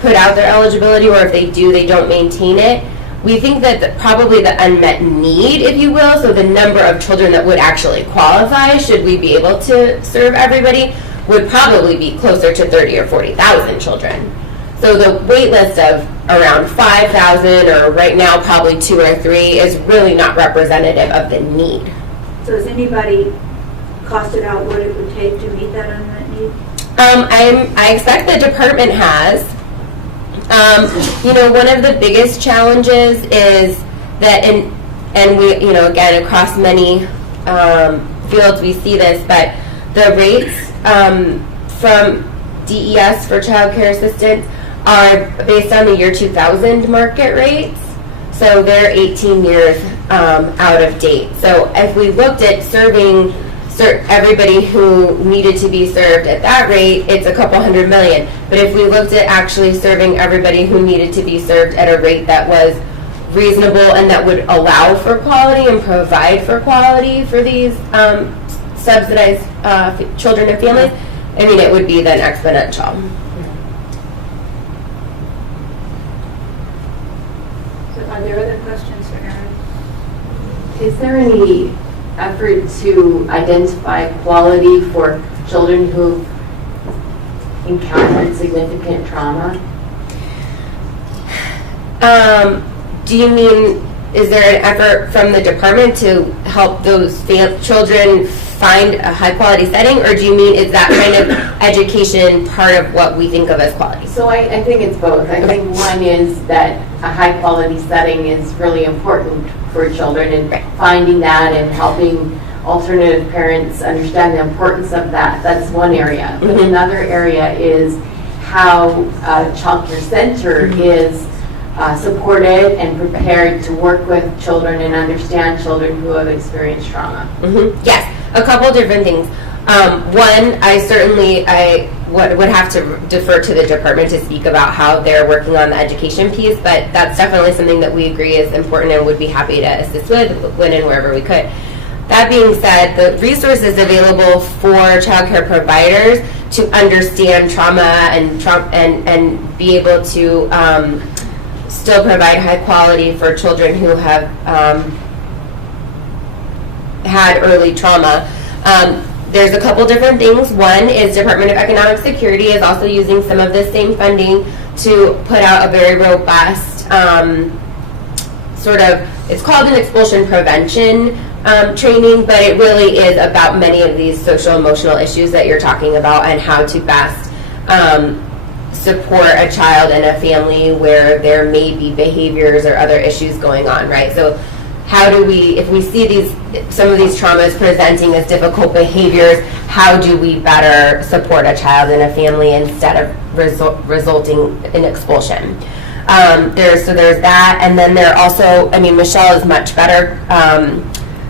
put out their eligibility, or if they do, they don't maintain it. We think that probably the unmet need, if you will, so the number of children that would actually qualify, should we be able to serve everybody, would probably be closer to 30 or 40,000 children. So the wait list of around 5,000, or right now probably 2 or 3, is really not representative of the need. So has anybody costed out what it would take to meet that unmet need? I expect the department has. One of the biggest challenges is that, and we, again, across many fields we see this, but the rates from DES for child care assistance are based on the year 2000 market rates. So they're 18 years out of date. So if we looked at serving everybody who needed to be served at that rate, it's a couple $100 million. But if we looked at actually serving everybody who needed to be served at a rate that was reasonable and that would allow for quality and provide for quality for these subsidized children and families, I mean, it would be then exponential. So are there other questions for Erin? Is there any effort to identify quality for children who've encountered significant trauma? Do you mean, is there an effort from the department to help those children find a high quality setting, or do you mean is that kind of education part of what we think of as quality? So I think it's both. I think one is that a high quality setting is really important for children, and finding that and helping alternative parents understand the importance of that. That's one area. But another area is how a child care center is supported and prepared to work with children and understand children who have experienced trauma. Yes, a couple different things. One, I would have to defer to the department to speak about how they're working on the education piece, but that's definitely something that we agree is important and would be happy to assist with when and wherever we could. That being said, the resources available for child care providers to understand trauma and be able to still provide high quality for children who have had early trauma. There's a couple different things. One is Department of Economic Security is also using some of this same funding to put out a very robust it's called an expulsion prevention training, but it really is about many of these social emotional issues that you're talking about and how to best support a child and a family where there may be behaviors or other issues going on, right? So how do we, if we see some of these traumas presenting as difficult behaviors, how do we better support a child and a family instead of resulting in expulsion? There's that, and then there also, I mean, Michelle is much better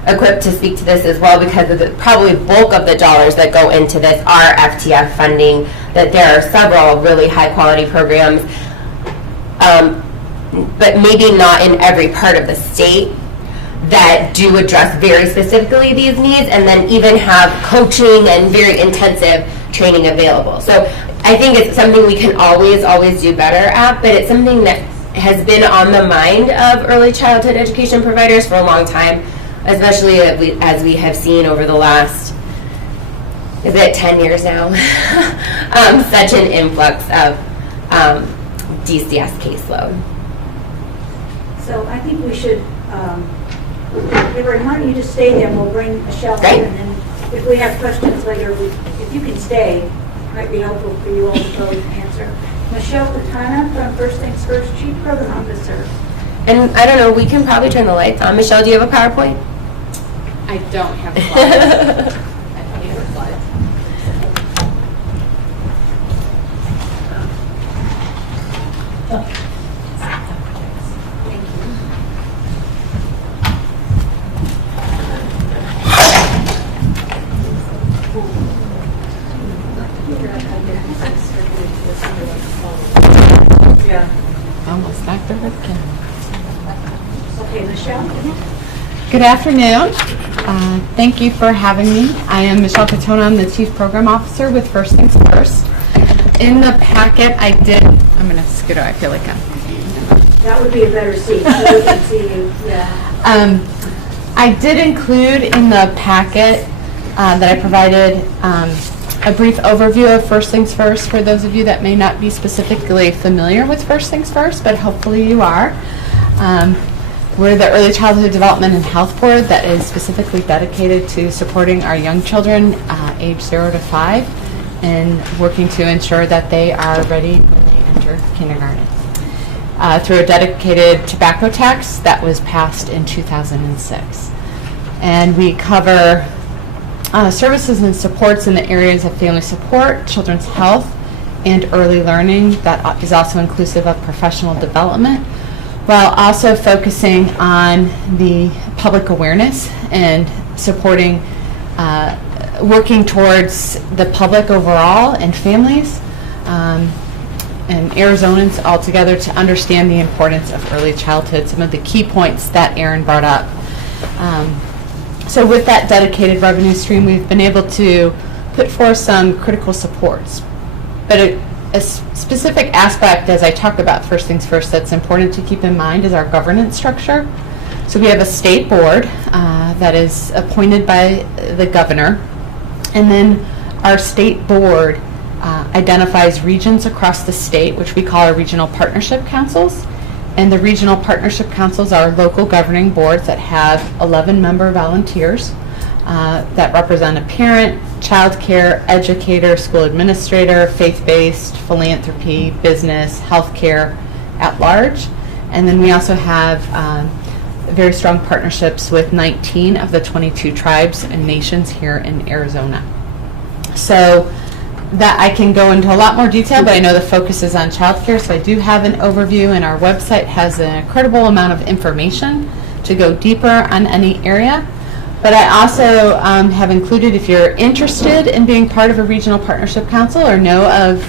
equipped to speak to this as well, because of the probably bulk of the dollars that go into this are FTF funding, that there are several really high quality programs, but maybe not in every part of the state, that do address very specifically these needs, and then even have coaching and very intensive training available. So I think it's something we can always do better at, but it's something that has been on the mind of early childhood education providers for a long time, especially as we have seen over the last, is it 10 years now? Such an influx of DCS caseload. So I think we should, Deborah, why don't you just stay there and we'll bring Michelle in, and then if we have questions later, if you can stay, it might be helpful for you all to both answer. Michelle Katana from First Things First, Chief Program Officer. And I don't know, we can probably turn the lights on. Michelle, do you have a PowerPoint? I don't have slides. I don't have slides. Almost knocked over the camera. Okay, Michelle. Good afternoon. Thank you for having me. I am Michelle Katona. I'm the Chief Program Officer with First Things First. In the packet, I'm going to scoot out. I feel like I'm... That would be a better seat so we can see you. Yeah. I did include in the packet that I provided a brief overview of First Things First for those of you that may not be specifically familiar with First Things First, but hopefully you are. We're the Early Childhood Development and Health Board that is specifically dedicated to supporting our young children age 0 to 5 and working to ensure that they are ready when they enter kindergarten. Through a dedicated tobacco tax that was passed in 2006. And we cover services and supports in the areas of family support, children's health, and early learning. That is also inclusive of professional development, while also focusing on the public awareness and supporting working towards the public overall and families and Arizonans altogether to understand the importance of early childhood, some of the key points that Aaron brought up. So with that dedicated revenue stream, we've been able to put forth some critical supports. But a specific aspect, as I talk about first things first, that's important to keep in mind is our governance structure. So we have a state board that is appointed by the governor, and then our state board identifies regions across the state, which we call our regional partnership councils. And the regional partnership councils are local governing boards that have 11 member volunteers that represent a parent, child care, educator, school administrator, faith-based, philanthropy, business, healthcare at large. And then we also have very strong partnerships with 19 of the 22 tribes and nations here in Arizona. So that I can go into a lot more detail, but I know the focus is on childcare, so I do have an overview, and our website has an incredible amount of information to go deeper on any area. But I also have included, if you're interested in being part of a regional partnership council or know of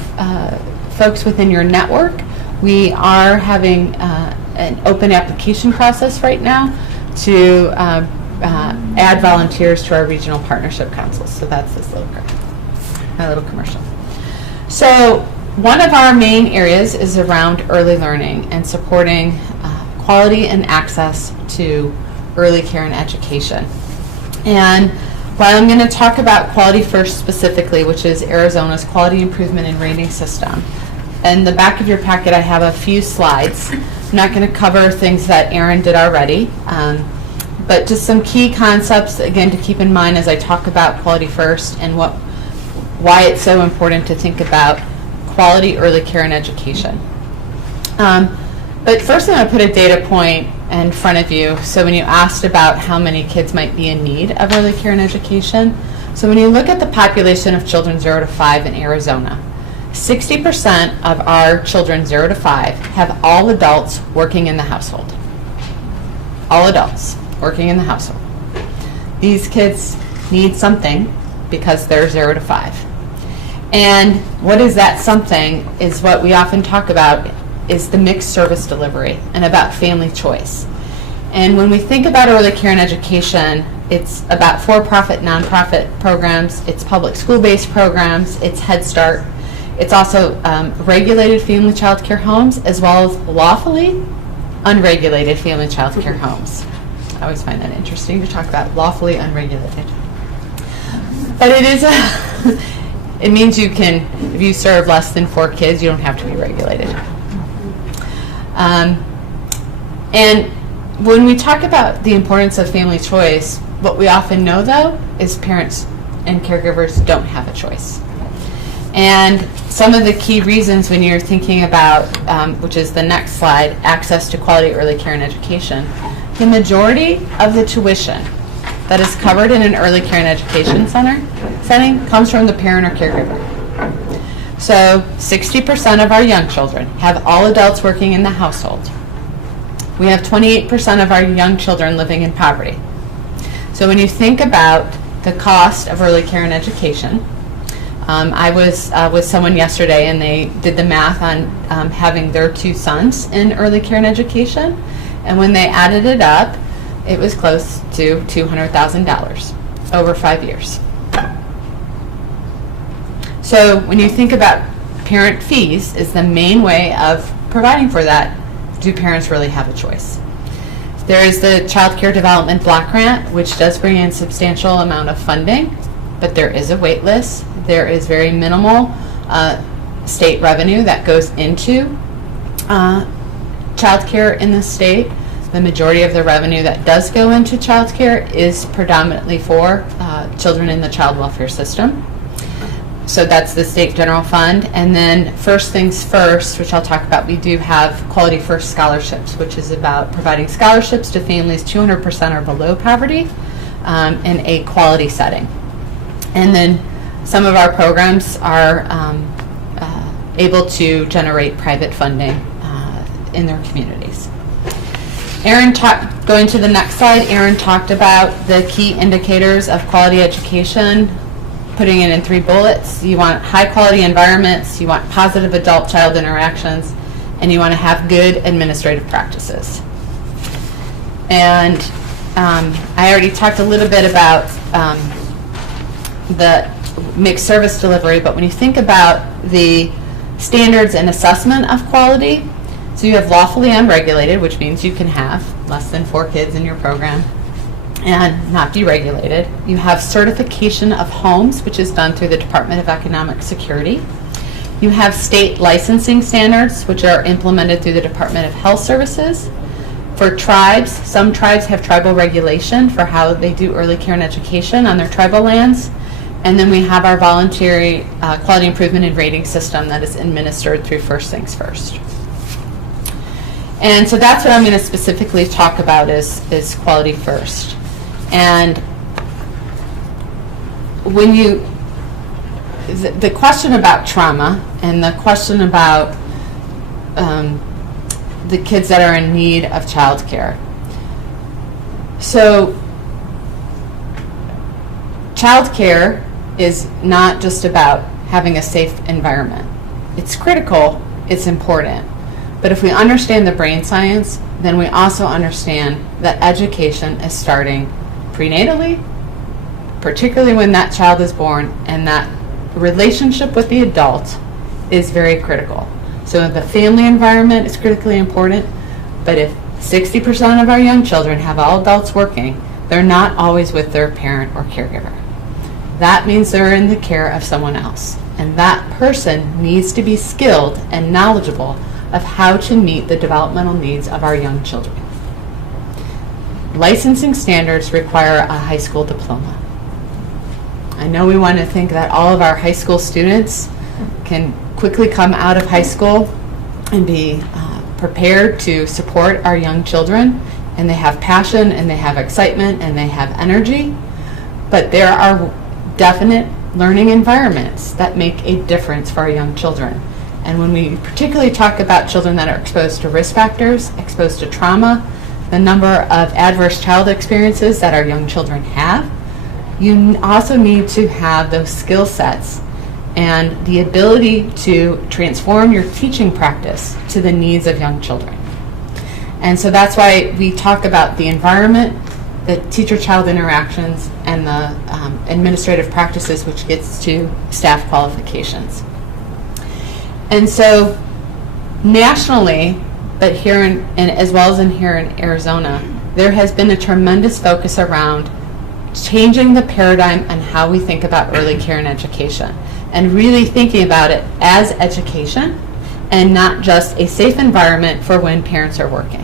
folks within your network, we are having an open application process right now to add volunteers to our regional partnership councils. So that's this little graph. My little commercial. So one of our main areas is around early learning and supporting quality and access to early care and education. And while I'm going to talk about Quality First specifically, which is Arizona's quality improvement and rating system, in the back of your packet I have a few slides. I'm not going to cover things that Aaron did already, but just some key concepts, again, to keep in mind as I talk about Quality First and why it's so important to think about quality early care and education. But first I'm going to put a data point in front of you. So when you asked about how many kids might be in need of early care and education, so when you look at the population of children 0 to 5 in Arizona, 60% of our children 0 to 5 have all adults working in the household. All adults working in the household. These kids need something because they're 0 to 5. And what is that something is what we often talk about is the mixed service delivery and about family choice. And when we think about early care and education, it's about for-profit, nonprofit programs, it's public school-based programs, it's Head Start, it's also regulated family child care homes as well as lawfully unregulated family child care homes. I always find that interesting to talk about lawfully unregulated. But it is it means you can, if you serve less than 4 kids, you don't have to be regulated. And when we talk about the importance of family choice, what we often know, though, is parents and caregivers don't have a choice. And some of the key reasons when you're thinking about, which is the next slide, access to quality early care and education, the majority of the tuition that is covered in an early care and education setting comes from the parent or caregiver. So 60% of our young children have all adults working in the household. We have 28% of our young children living in poverty. So when you think about the cost of early care and education, I was with someone yesterday and they did the math on having their 2 sons in early care and education, and when they added it up, it was close to $200,000 over 5 years. So when you think about parent fees is the main way of providing for that, do parents really have a choice? There is the Child Care Development Block Grant, which does bring in substantial amount of funding, but there is a wait list. There is very minimal state revenue that goes into child care in the state. The majority of the revenue that does go into child care is predominantly for children in the child welfare system. So that's the state general fund. And then First Things First, which I'll talk about, we do have Quality First scholarships, which is about providing scholarships to families 200% or below poverty in a quality setting. And then some of our programs are able to generate private funding in their communities. Going to the next slide, Aaron talked about the key indicators of quality education. putting it in 3 bullets. You want high quality environments, you want positive adult-child interactions, and you want to have good administrative practices. And I already talked a little bit about the mixed service delivery, but when you think about the standards and assessment of quality, so you have lawfully unregulated, which means you can have less than 4 kids in your program and not be regulated. You have certification of homes, which is done through the Department of Economic Security. You have state licensing standards, which are implemented through the Department of Health Services. For tribes, some tribes have tribal regulation for how they do early care and education on their tribal lands. And then we have our voluntary quality improvement and rating system that is administered through First Things First. And so that's what I'm going to specifically talk about is quality first. And when you, the question about trauma and the question about the kids that are in need of child care. So child care is not just about having a safe environment. It's critical, it's important. But if we understand the brain science, then we also understand that education is starting prenatally, particularly when that child is born, and that relationship with the adult is very critical. So the family environment is critically important, but if 60% of our young children have all adults working, they're not always with their parent or caregiver. That means they're in the care of someone else, and that person needs to be skilled and knowledgeable of how to meet the developmental needs of our young children. Licensing standards require a high school diploma. I know we want to think that all of our high school students can quickly come out of high school and be prepared to support our young children, and they have passion and they have excitement and they have energy, but there are definite learning environments that make a difference for our young children. And when we particularly talk about children that are exposed to risk factors, exposed to trauma, the number of adverse child experiences that our young children have, you also need to have those skill sets and the ability to transform your teaching practice to the needs of young children. And so that's why we talk about the environment, the teacher-child interactions, and the administrative practices, which gets to staff qualifications. And so nationally, but here and as well as here in Arizona, there has been a tremendous focus around changing the paradigm on how we think about early care and education, and really thinking about it as education and not just a safe environment for when parents are working.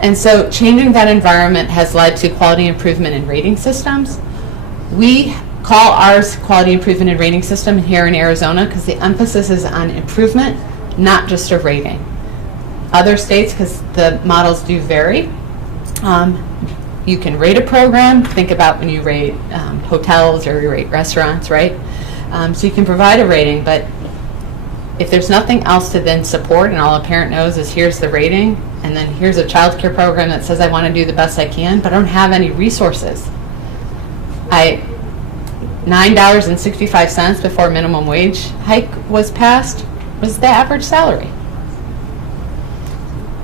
And so changing that environment has led to quality improvement in rating systems. We call ours quality improvement and rating system here in Arizona because the emphasis is on improvement, not just a rating. Other states, because the models do vary, you can rate a program. Think about when you rate hotels or you rate restaurants, right? So you can provide a rating, but if there's nothing else to then support and all a parent knows is here's the rating and then here's a child care program that says I want to do the best I can, but I don't have any resources. $9.65 before minimum wage hike was passed was the average salary.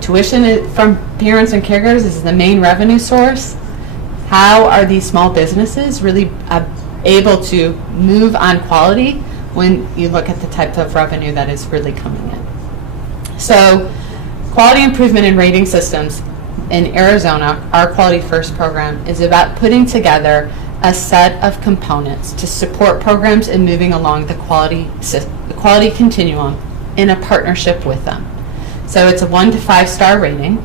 Tuition from parents and caregivers is the main revenue source. How are these small businesses really able to move on quality when you look at the type of revenue that is really coming in? So quality improvement in rating systems in Arizona, our Quality First program, is about putting together a set of components to support programs in moving along the quality continuum in a partnership with them. So it's a 1 to 5 star rating.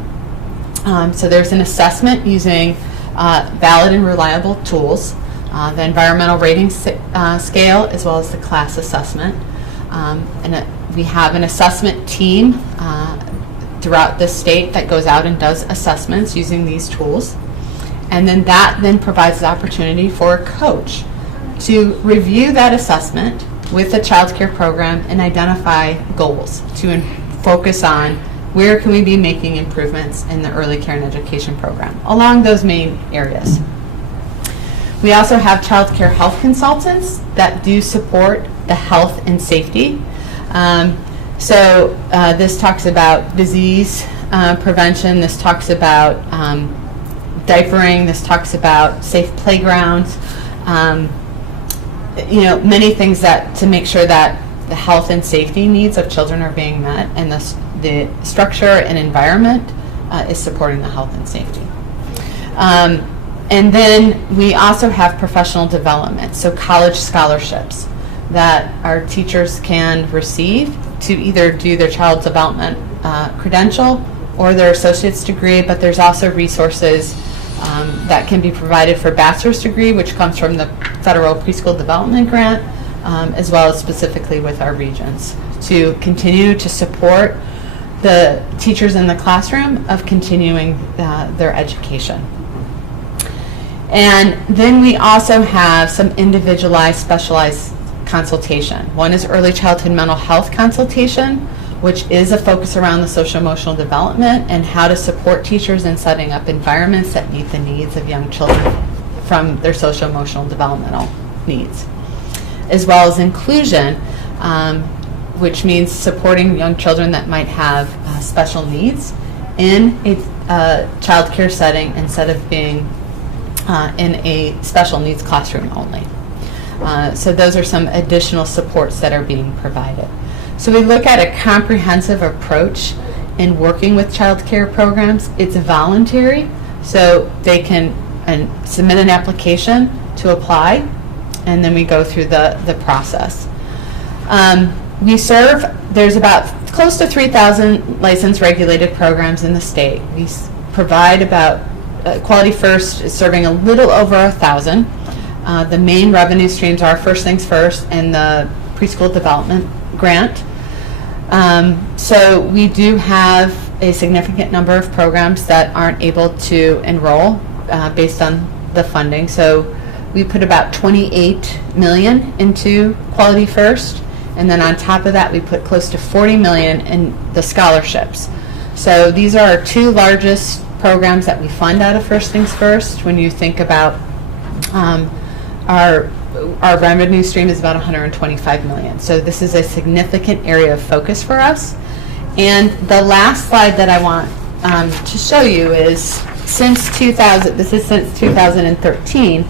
So there's an assessment using valid and reliable tools, the environmental rating scale, as well as the class assessment. We have an assessment team throughout the state that goes out and does assessments using these tools. And then that then provides the opportunity for a coach to review that assessment with the child care program and identify goals to focus on where can we be making improvements in the early care and education program along those main areas. We also have child care health consultants that do support the health and safety. This talks about disease prevention, this talks about diapering, this talks about safe playgrounds, many things that to make sure that the health and safety needs of children are being met, and the structure and environment is supporting the health and safety. And then we also have professional development, so college scholarships that our teachers can receive to either do their child development credential or their associate's degree, but there's also resources that can be provided for bachelor's degree, which comes from the Federal Preschool Development Grant, as well as specifically with our regions, to continue to support the teachers in the classroom of continuing their education. And then we also have some individualized, specialized consultation. One is early childhood mental health consultation, which is a focus around the social emotional development and how to support teachers in setting up environments that meet the needs of young children from their social emotional developmental needs, as well as inclusion, which means supporting young children that might have special needs in a child care setting instead of being in a special needs classroom only. So those are some additional supports that are being provided. So we look at a comprehensive approach in working with child care programs. It's voluntary, so they can submit an application to apply, and then we go through the process. There's about close to 3,000 licensed regulated programs in the state. We provide about, Quality First is serving a little over 1,000. The main revenue streams are First Things First and the Preschool Development Grant. So we do have a significant number of programs that aren't able to enroll based on the funding. So we put about $28 million into Quality First, and then on top of that we put close to $40 million in the scholarships. So these are our two largest programs that we fund out of First Things First. When you think about our revenue stream is about $125 million. So this is a significant area of focus for us. And the last slide that I want to show you is since 2013,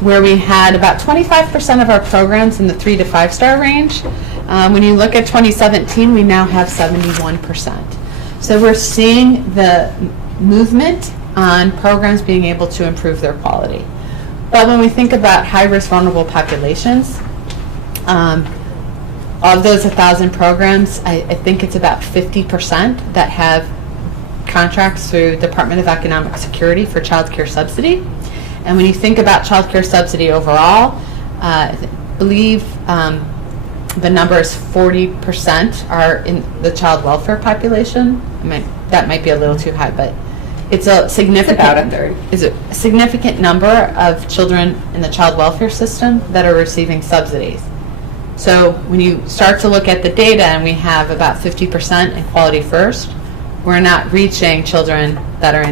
where we had about 25% of our programs in the 3 to 5 star range. When you look at 2017, we now have 71%. So we're seeing the movement on programs being able to improve their quality. But when we think about high-risk vulnerable populations, of those 1,000 programs, I think it's about 50% that have contracts through Department of Economic Security for child care subsidy. And when you think about child care subsidy overall, I believe the number is 40% are in the child welfare population. That might be a little too high, but it's a significant, about a third. Is a significant number of children in the child welfare system that are receiving subsidies. So when you start to look at the data, and we have about 50% in Quality First, we're not reaching children that are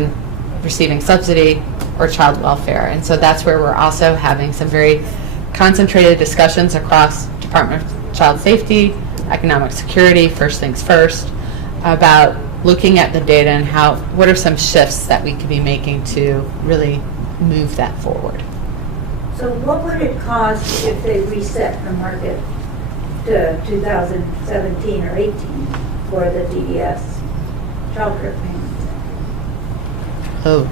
receiving subsidy or child welfare. And so that's where we're also having some very concentrated discussions across Department of Child Safety, Economic Security, First Things First, about looking at the data and what are some shifts that we could be making to really move that forward. So what would it cost if they reset the market to 2017 or 18 for the DDS child care payments? Oh.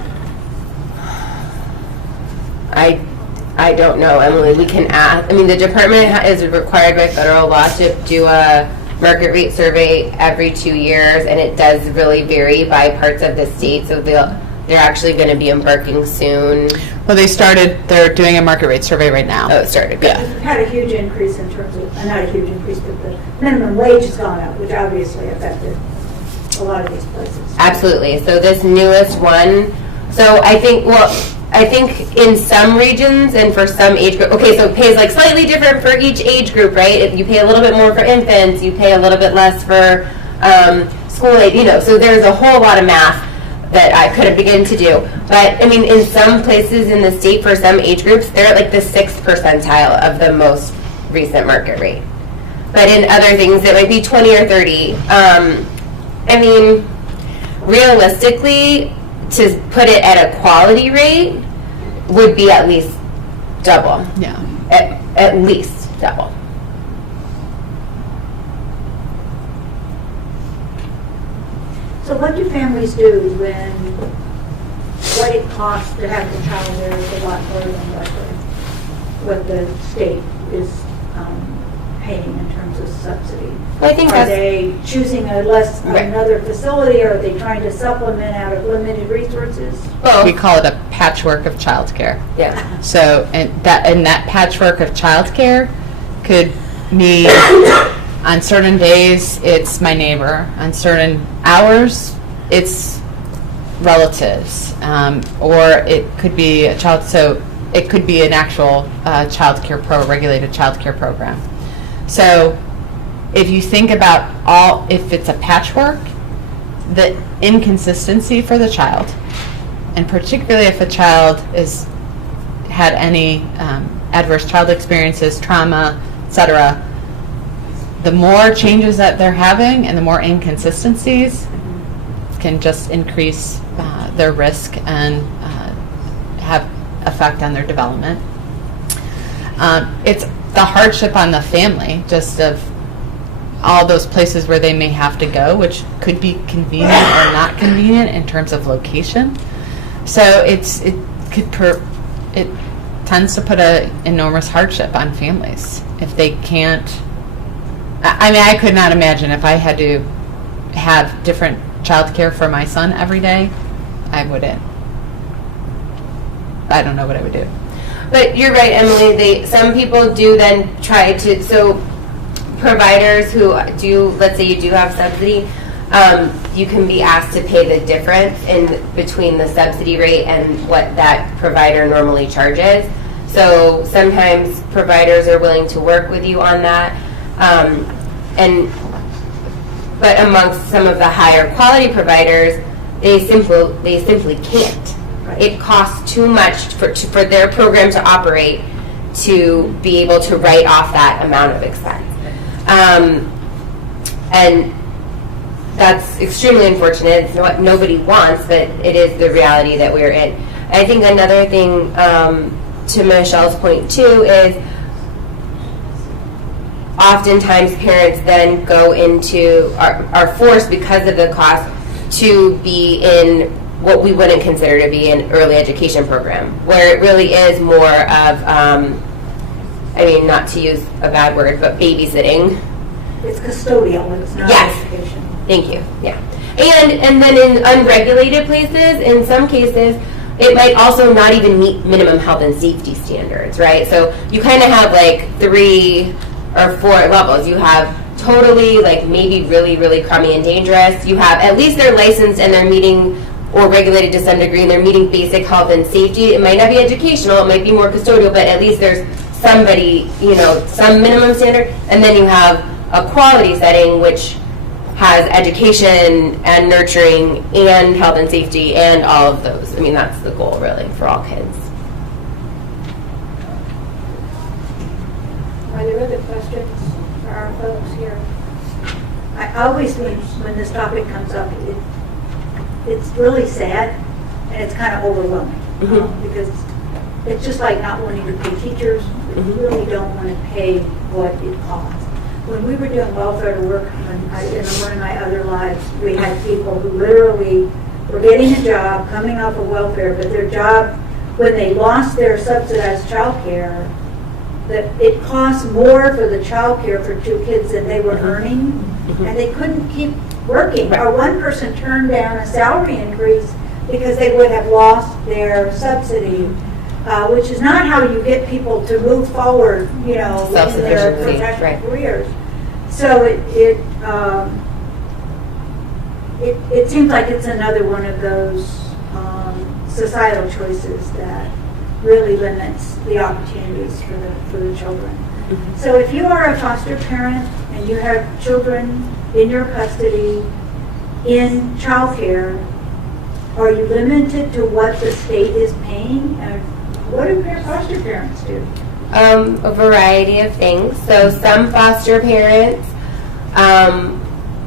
I don't know, Emily. We can ask. I mean, the department is required by federal law to do a market rate survey every 2 years, and it does really vary by parts of the state. So they're actually going to be embarking soon. Well, they're doing a market rate survey right now. Oh, it started, yeah. We've had a huge increase in terms of, not a huge increase, but the minimum wage has gone up, which obviously affected a lot of these places. Absolutely. So this newest one, so I think in some regions and for some age group, okay, so it pays like slightly different for each age group, right? If you pay a little bit more for infants, you pay a little bit less for school aid, so there's a whole lot of math. that I could have begun to do. But I mean, in some places in the state, for some age groups, they're at like the 6th percentile of the most recent market rate. But in other things, it might be 20 or 30. I mean, realistically, to put it at a quality rate would be at least double. Yeah. At least double. So what do families do when what it costs to have the child there is a lot more than what the state is paying in terms of subsidy? Well, I think are they choosing another facility, or are they trying to supplement out of limited resources? We call it a patchwork of childcare. Yeah. So, and that patchwork of childcare could mean on certain days it's my neighbor, on certain hours it's relatives, or it could be a child. So it could be an actual regulated childcare program. So if you think about if it's a patchwork, the inconsistency for the child, and particularly if a child had any adverse child experiences, trauma, etc., the more changes that they're having and the more inconsistencies can just increase their risk and have effect on their development. It's the hardship on the family, just of all those places where they may have to go, which could be convenient or not convenient in terms of location. So it tends to put an enormous hardship on families if they can't. I mean, I could not imagine if I had to have different childcare for my son every day. I don't know what I would do. But you're right, Emily. Some people do then try to. So providers who do, let's say you do have subsidy, you can be asked to pay the difference in between the subsidy rate and what that provider normally charges. So sometimes providers are willing to work with you on that. But amongst some of the higher quality providers, they simply can't. Right. It costs too much for their program to operate to be able to write off that amount of expense. And that's extremely unfortunate. It's what nobody wants, but it is the reality that we're in. I think another thing, to Michelle's point too, is oftentimes parents then go into, are forced because of the cost to be in what we wouldn't consider to be an early education program, where it really is more of, I mean, not to use a bad word, but babysitting. It's custodial, it's not education. Thank you, yeah. And then in unregulated places, in some cases, it might also not even meet minimum health and safety standards, right? So you kind of have like 3 or 4 levels. You have totally, like maybe really, really crummy and dangerous. You have at least they're licensed and they're meeting, or regulated to some degree, and they're meeting basic health and safety. It might not be educational, it might be more custodial, but at least there's somebody, some minimum standard. And then you have a quality setting, which has education and nurturing and health and safety and all of those. I mean, that's the goal, really, for all kids. Are there other questions for our folks here? I always think when this topic comes up, it's really sad and it's kind of overwhelming, because it's just like not wanting to pay teachers. We really don't want to pay what it costs. When we were doing welfare work in one of my other lives, we had people who literally were getting a job, coming off of welfare, but their job, when they lost their subsidized child care, that it cost more for the child care for 2 kids than they were earning, and they couldn't keep working. Or one person turned down a salary increase because they would have lost their subsidy, which is not how you get people to move forward, in their professional careers. So it seems like it's another one of those societal choices that really limits the opportunities for the children. So if you are a foster parent and you have children in your custody in child care, Are you limited to what the state is paying? What do foster parents do? A variety of things. So some foster parents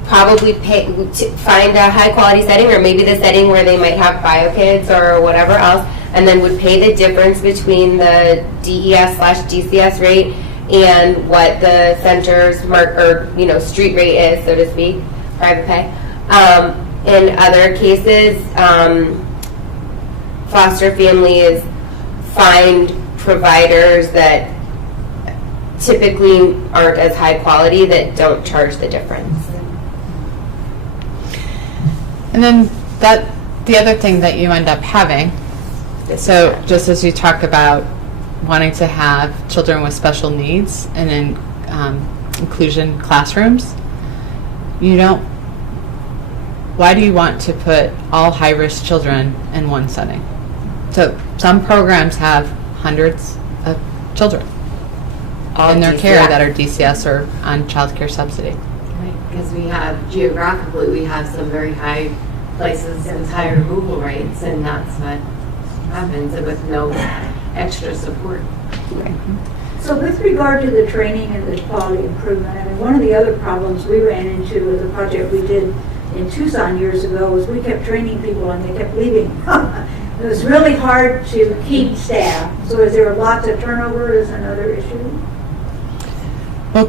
probably find a high quality setting, or maybe the setting where they might have bio kids or whatever else, and then would pay the difference between the DES/DCS rate and what the center's street rate is, so to speak, private pay. In other cases, foster families find providers that typically aren't as high quality that don't charge the difference. And then the other thing that you end up having, so just as you talk about wanting to have children with special needs and in inclusion classrooms, why do you want to put all high-risk children in one setting? So some programs have hundreds of children in their care that are DCS or on child care subsidy. Because we have, geographically, we have some very high places with high removal rates, and that's what happens with no extra support. So with regard to the training and the quality improvement, I mean, one of the other problems we ran into with a project we did in Tucson years ago was we kept training people and they kept leaving. It was really hard to keep staff. So is there lots of turnover is another issue? Well,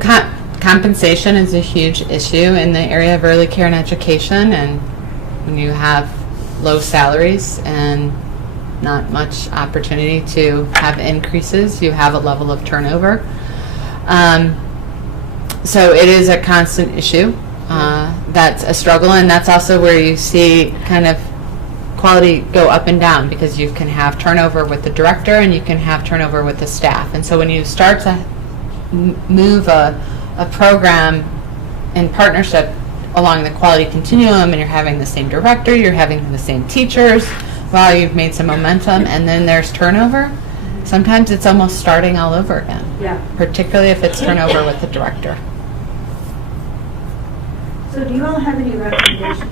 compensation is a huge issue in the area of early care and education, and when you have low salaries and not much opportunity to have increases, you have a level of turnover. So it is a constant issue. That's a struggle, and that's also where you see kind of quality go up and down, because you can have turnover with the director and you can have turnover with the staff. And so when you start to move a program in partnership along the quality continuum, and you're having the same director, you're having the same teachers, while you've made some momentum, and then there's turnover, sometimes it's almost starting all over again. Yeah. Particularly if it's turnover with the director. So do you all have any recommendations?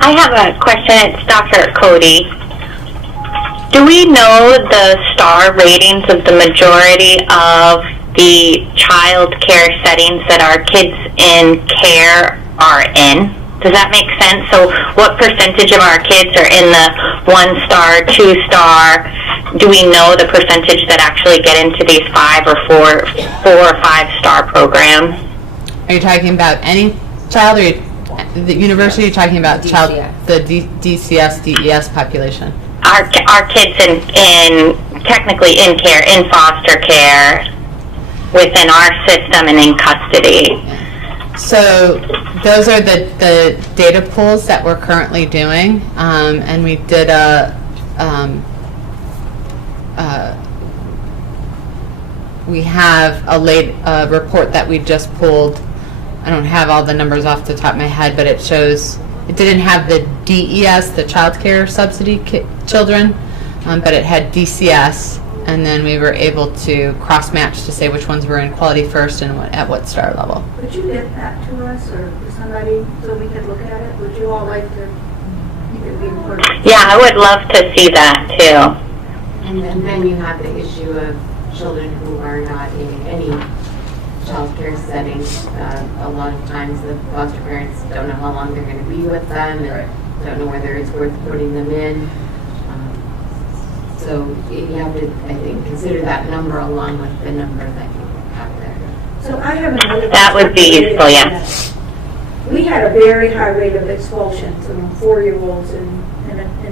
I have a question. It's Dr. Cody. Do we know the star ratings of the majority of the child care settings that our kids in care are in? Does that make sense? So what percentage of our kids are in the 1-star, 2-star? Do we know the percentage that actually get into these 5 or 4 or 5-star programs? Are you talking about any child, or the university? Are you talking about child, the DCS, DES population? Our kids in technically in care, in foster care, within our system and in custody. So those are the data pools that we're currently doing, and we did we have a report that we just pulled. I don't have all the numbers off the top of my head, but it shows it didn't have the DES, the child care subsidy children, but it had DCS, and then we were able to cross-match to say which ones were in quality first and at what star level. Could you get that to us, or somebody, so we could look at it? Would you all like to? Yeah, I would love to see that too. And then you have the issue of children who are not in any child care setting. A lot of times the foster parents don't know how long they're going to be with them, and don't know whether it's worth putting them in. So you have to, I think, consider that number along with the number that you have there. So I have another. That would be useful, yes. We had a very high rate of expulsions among 4-year-olds in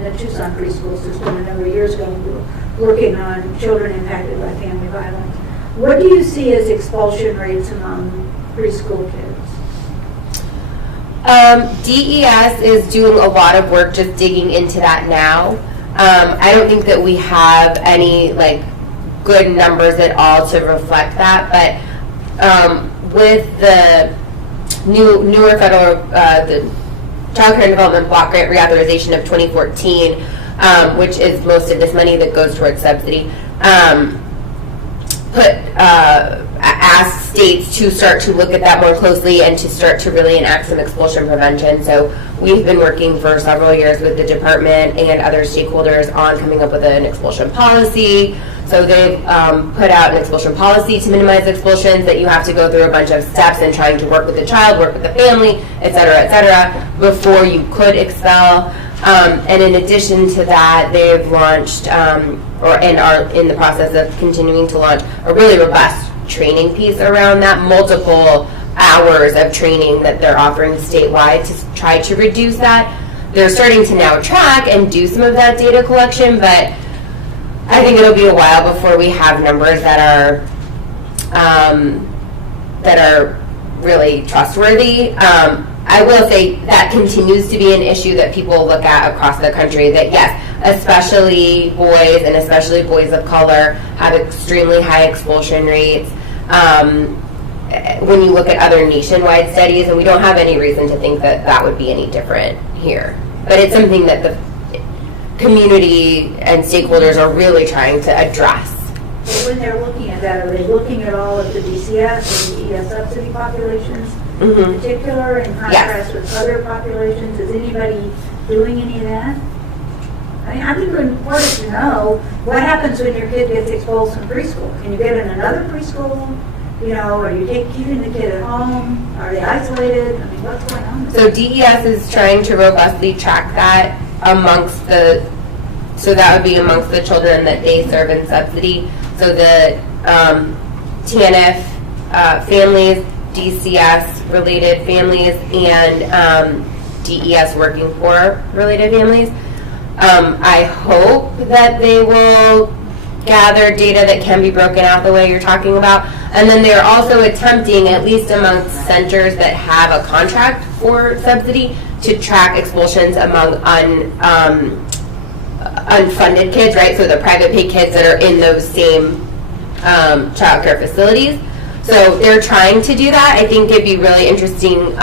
the Tucson preschool system a number of years ago. We were working on children impacted by family violence. What do you see as expulsion rates among preschool kids? DES is doing a lot of work just digging into that now. I don't think that we have any good numbers at all to reflect that, but with the newer federal the Child Care and Development Block Grant Reauthorization of 2014, which is most of this money that goes towards subsidy, put asked states to start to look at that more closely and to start to really enact some expulsion prevention. So we've been working for several years with the department and other stakeholders on coming up with an expulsion policy. So they've put out an expulsion policy to minimize expulsions, that you have to go through a bunch of steps in trying to work with the child, work with the family, et cetera, before you could expel. And in addition to that, they've launched and are in the process of continuing to launch a really robust training piece around that, multiple hours of training that they're offering statewide to try to reduce that. They're starting to now track and do some of that data collection, but I think it'll be a while before we have numbers that are really trustworthy. I will say that continues to be an issue that people look at across the country, that yes, especially boys and especially boys of color have extremely high expulsion rates. When you look at other nationwide studies, and we don't have any reason to think that that would be any different here. But it's something that the community and stakeholders are really trying to address. So when they're looking at that, are they looking at all of the DCS and DES subsidy populations in particular, in contrast with other populations? Is anybody doing any of that? I mean, I think it's important to know what happens when your kid gets expelled from preschool. Can you get in another preschool? You know, are you keeping the kid at home? Are they isolated? I mean, what's going on? So DES is trying to robustly track that amongst the, so that would be amongst the children that they serve in subsidy. So the TANF families, DCS related families, and DES working poor related families. I hope that they will gather data that can be broken out the way you're talking about. And then they're also attempting, at least amongst centers that have a contract for subsidy, to track expulsions among unfunded kids, right? So the private paid kids that are in those same child care facilities. So they're trying to do that. I think it'd be really interesting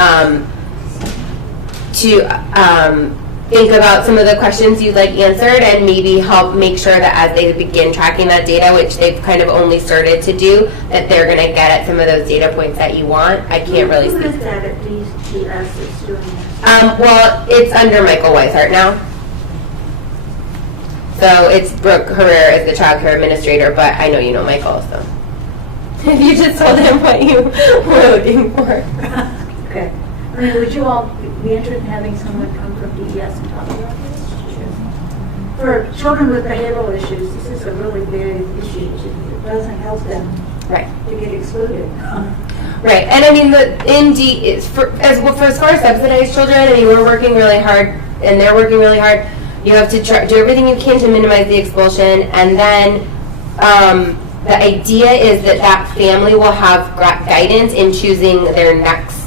to think about some of the questions you'd like answered, and maybe help make sure that as they begin tracking that data, which they've kind of only started to do, that they're going to get at some of those data points that you want. I can't really speak. Who is that at DCS that's doing this? Well, it's under Michael Weishart now. So it's Brooke Herrera as the child care administrator, but I know you know Michael, so if you just told him what you were looking for. Okay. I mean, would you all be interested in having someone come from DES and talk about this? For children with behavioral issues, this is a really big issue. It doesn't help them to get excluded. Right, and I mean, as far as subsidized children, I mean, we're working really hard, and they're working really hard. You have to do everything you can to minimize the expulsion, and then the idea is that that family will have guidance in choosing their next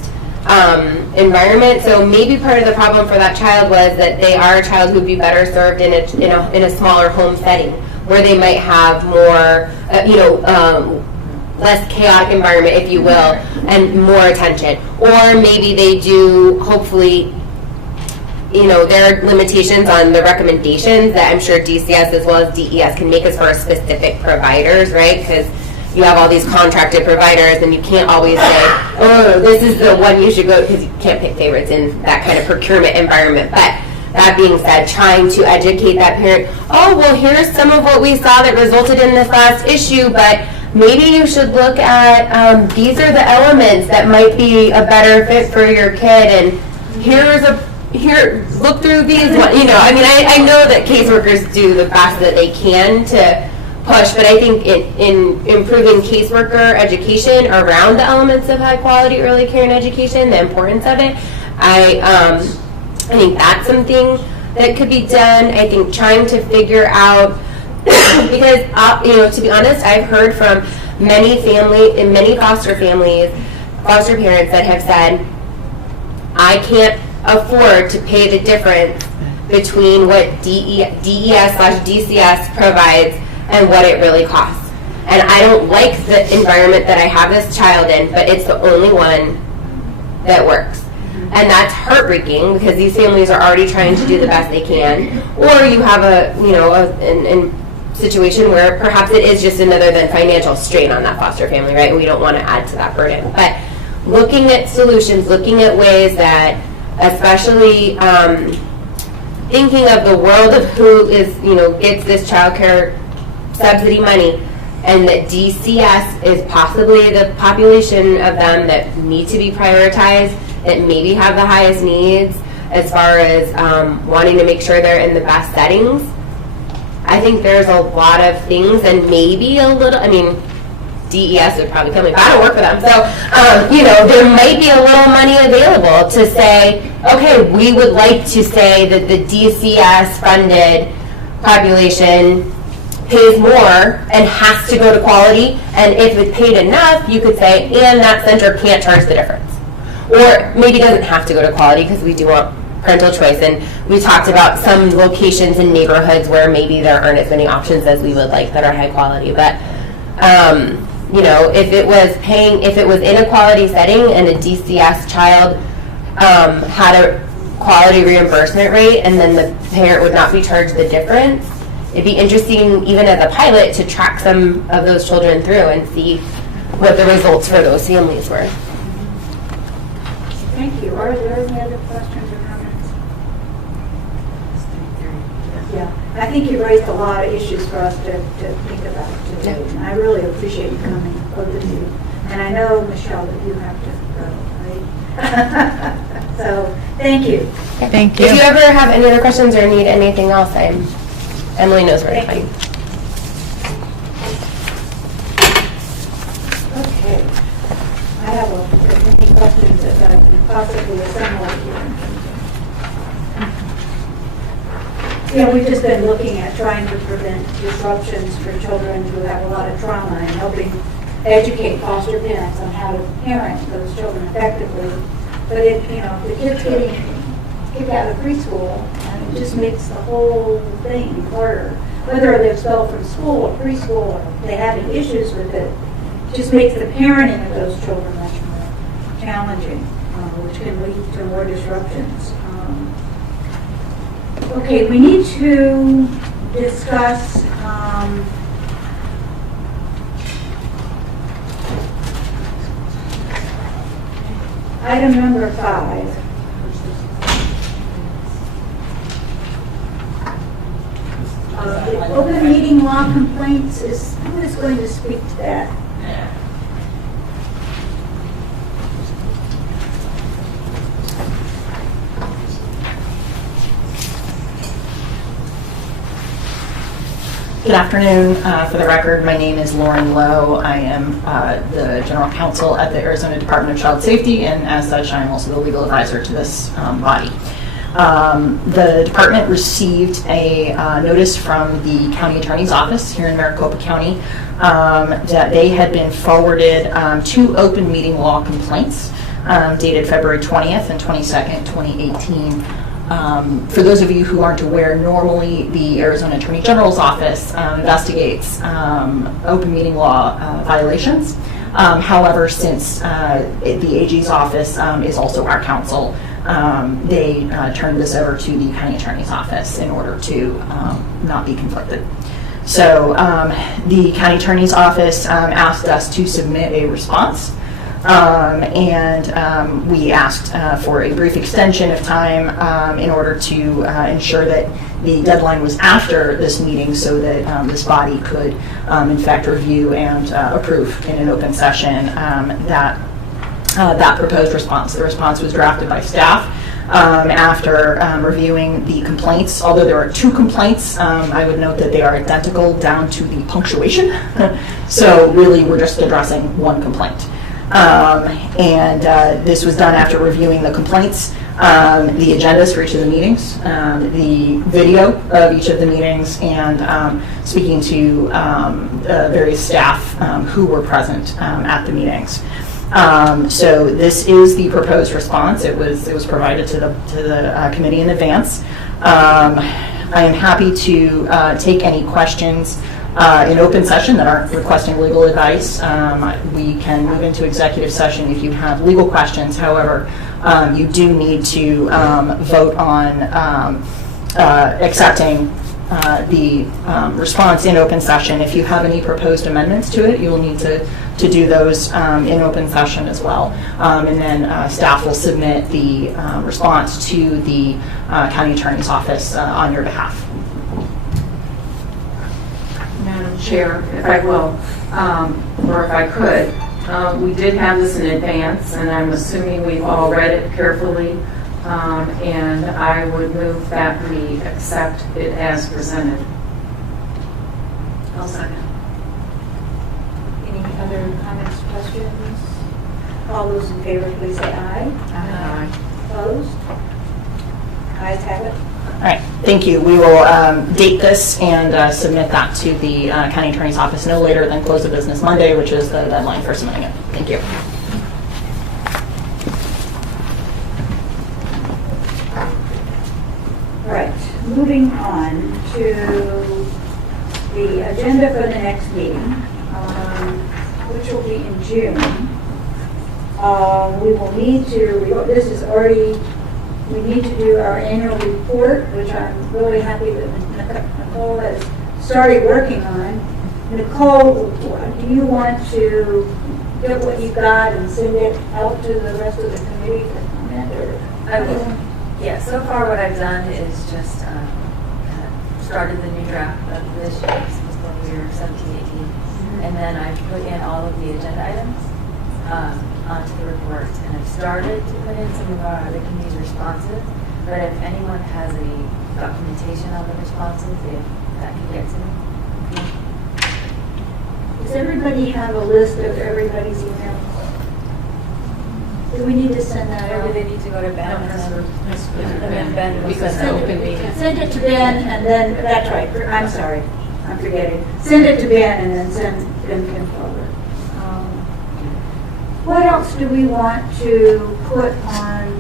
environment. So maybe part of the problem for that child was that they are a child who would be better served in a smaller home setting, where they might have more, less chaotic environment, if you will, and more attention. Or maybe they do, hopefully, there are limitations on the recommendations that I'm sure DCS as well as DES can make as far as specific providers, right? Because you have all these contracted providers, and you can't always say, oh, this is the one you should go, because you can't pick favorites in that kind of procurement environment. But that being said, trying to educate that parent, oh, well, here's some of what we saw that resulted in this last issue, but maybe you should look at, these are the elements that might be a better fit for your kid, and look through these, I know that caseworkers do the best that they can to push, but I think in improving caseworker education around the elements of high quality early care and education, the importance of it, I think that's something that could be done. I think trying to figure out, because to be honest, I've heard from many foster families, foster parents that have said, I can't afford to pay the difference between what DES/DCS provides and what it really costs. And I don't like the environment that I have this child in, but it's the only one that works. And that's heartbreaking, because these families are already trying to do the best they can. Or you have situation where perhaps it is just another than financial strain on that foster family, right? And we don't want to add to that burden. But looking at solutions, looking at ways that, especially thinking of the world of who is, gets this child care subsidy money, and that DCS is possibly the population of them that need to be prioritized, that maybe have the highest needs as far as wanting to make sure they're in the best settings. I think there's a lot of things, and maybe a little, DES would probably tell me, but I don't work for them. So, there might be a little money available to say, okay, we would like to say that the DCS funded population pays more and has to go to quality, and if it paid enough, you could say, and that center can't charge the difference. Or maybe doesn't have to go to quality because we do want parental choice, and we talked about some locations in neighborhoods where maybe there aren't as many options as we would like that are high quality. But if it was in a quality setting and a DCS child had a quality reimbursement rate, and then the parent would not be charged the difference, it'd be interesting, even as a pilot, to track some of those children through and see what the results for those families were. Thank you. Are there any other questions or comments? Yeah, I think you raised a lot of issues for us to think about today, and I really appreciate you coming, both of you. And I know, Michelle, that you have to go, right? So, thank you. Thank you. If you ever have any other questions or need anything else, Emily knows where to find. Okay. I have any questions that I can possibly assemble here. Yeah, we've just been looking at trying to prevent disruptions for children who have a lot of trauma and helping educate foster parents on how to parent those children effectively. But if the kid's getting kicked out of preschool, and it just makes the whole thing harder. Whether they're expelled from school or preschool or they're having issues with it, just makes the parenting of those children much more challenging, which can lead to more disruptions. Okay, we need to discuss item number 5. The open meeting law complaints who is going to speak to that? Good afternoon. For the record, my name is Lauren Lowe. I am the General Counsel at the Arizona Department of Child Safety, and as such, I am also the legal advisor to this body. The department received a notice from the county attorney's office here in Maricopa County that they had been forwarded 2 open meeting law complaints dated February 20th and 22nd, 2018. For those of you who aren't aware, normally the Arizona Attorney General's office investigates open meeting law violations. However, since the AG's office is also our counsel, they turned this over to the county attorney's office in order to not be conflicted. So the county attorney's office asked us to submit a response. And we asked for a brief extension of time in order to ensure that the deadline was after this meeting so that this body could in fact review and approve in an open session that proposed response. The response was drafted by staff after reviewing the complaints. Although there are 2 complaints, I would note that they are identical down to the punctuation. So really we're just addressing 1 complaint. This was done after reviewing the complaints, the agendas for each of the meetings, the video of each of the meetings, and speaking to various staff who were present at the meetings. So this is the proposed response. It was provided to the committee in advance. I am happy to take any questions in open session that aren't requesting legal advice. We can move into executive session if you have legal questions. However, you do need to vote on accepting the response in open session. If you have any proposed amendments to it, you will need to do those in open session as well. And then staff will submit the response to the county attorney's office on your behalf. Madam Chair, if I will, or if I could, we did have this in advance, and I'm assuming we've all read it carefully, and I would move that we accept it as presented. I'll second. Any other comments, questions? All those in favor, please say aye. Aye. Opposed? Ayes have it. All right, thank you. We will date this and submit that to the county attorney's office no later than close of business Monday, which is the deadline for submitting it. Thank you. All right, moving on to the agenda for the next meeting, which will be in June. We will need to, we need to do our annual report, which I'm really happy that Nicole has started working on. Nicole, do you want to get what you got and send it out to the rest of the committee for comment? I will. Yeah, so far what I've done is just started the new draft of this year's fiscal year 17-18, and then I've put in all of the agenda items onto the report, and I've started to put in some of our other committee's responses, but if anyone has any documentation on the responses, if that can get to me. Does everybody have a list of everybody's emails? Do we need to send that Or out? do they need to go to Ben? And then Ben will Because send the it. open meeting. Send it to Ben, and then, that's right, I'm sorry, I'm forgetting. Send it to Ben, and then send Ben forward. What else do we want to put on,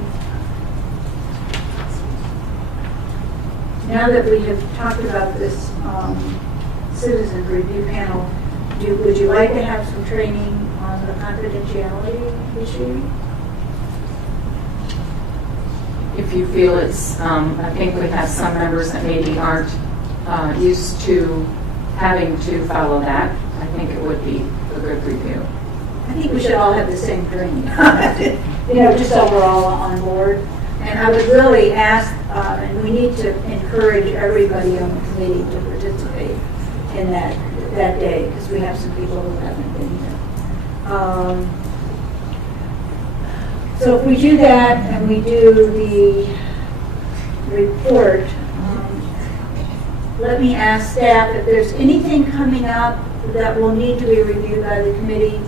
now that we have talked about this citizen review panel, would you like to have some training on the confidentiality issue? If you feel it's, I think we have some members that maybe aren't used to having to follow that. I think it would be a good review. I think we should all have the same training, just so we're all on board. And I would really ask, and we need to encourage everybody on the committee to participate in that day, because we have some people who haven't been here. So if we do that and we do the report, let me ask staff if there's anything coming up that will need to be reviewed by the committee.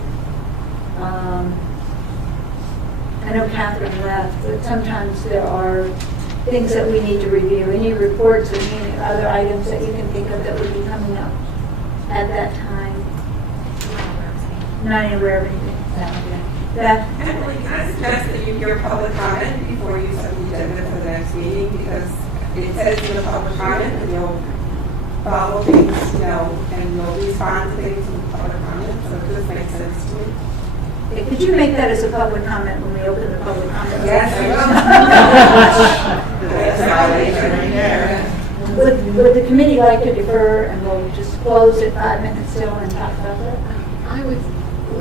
I know Catherine left, but sometimes there are things that we need to review. Any reports or any other items that you can think of that would be coming up at that time? Not aware of anything. Beth? Actually, can I suggest that you hear public comment before you set the agenda for the next meeting, because it says in the public comment and you'll follow things, and you'll respond to things in the public comment, so this makes sense to me. Could you make that as a public comment when we open the public comment? Yes, Would the committee like to defer and we'll just close at 5 minutes still and talk about that?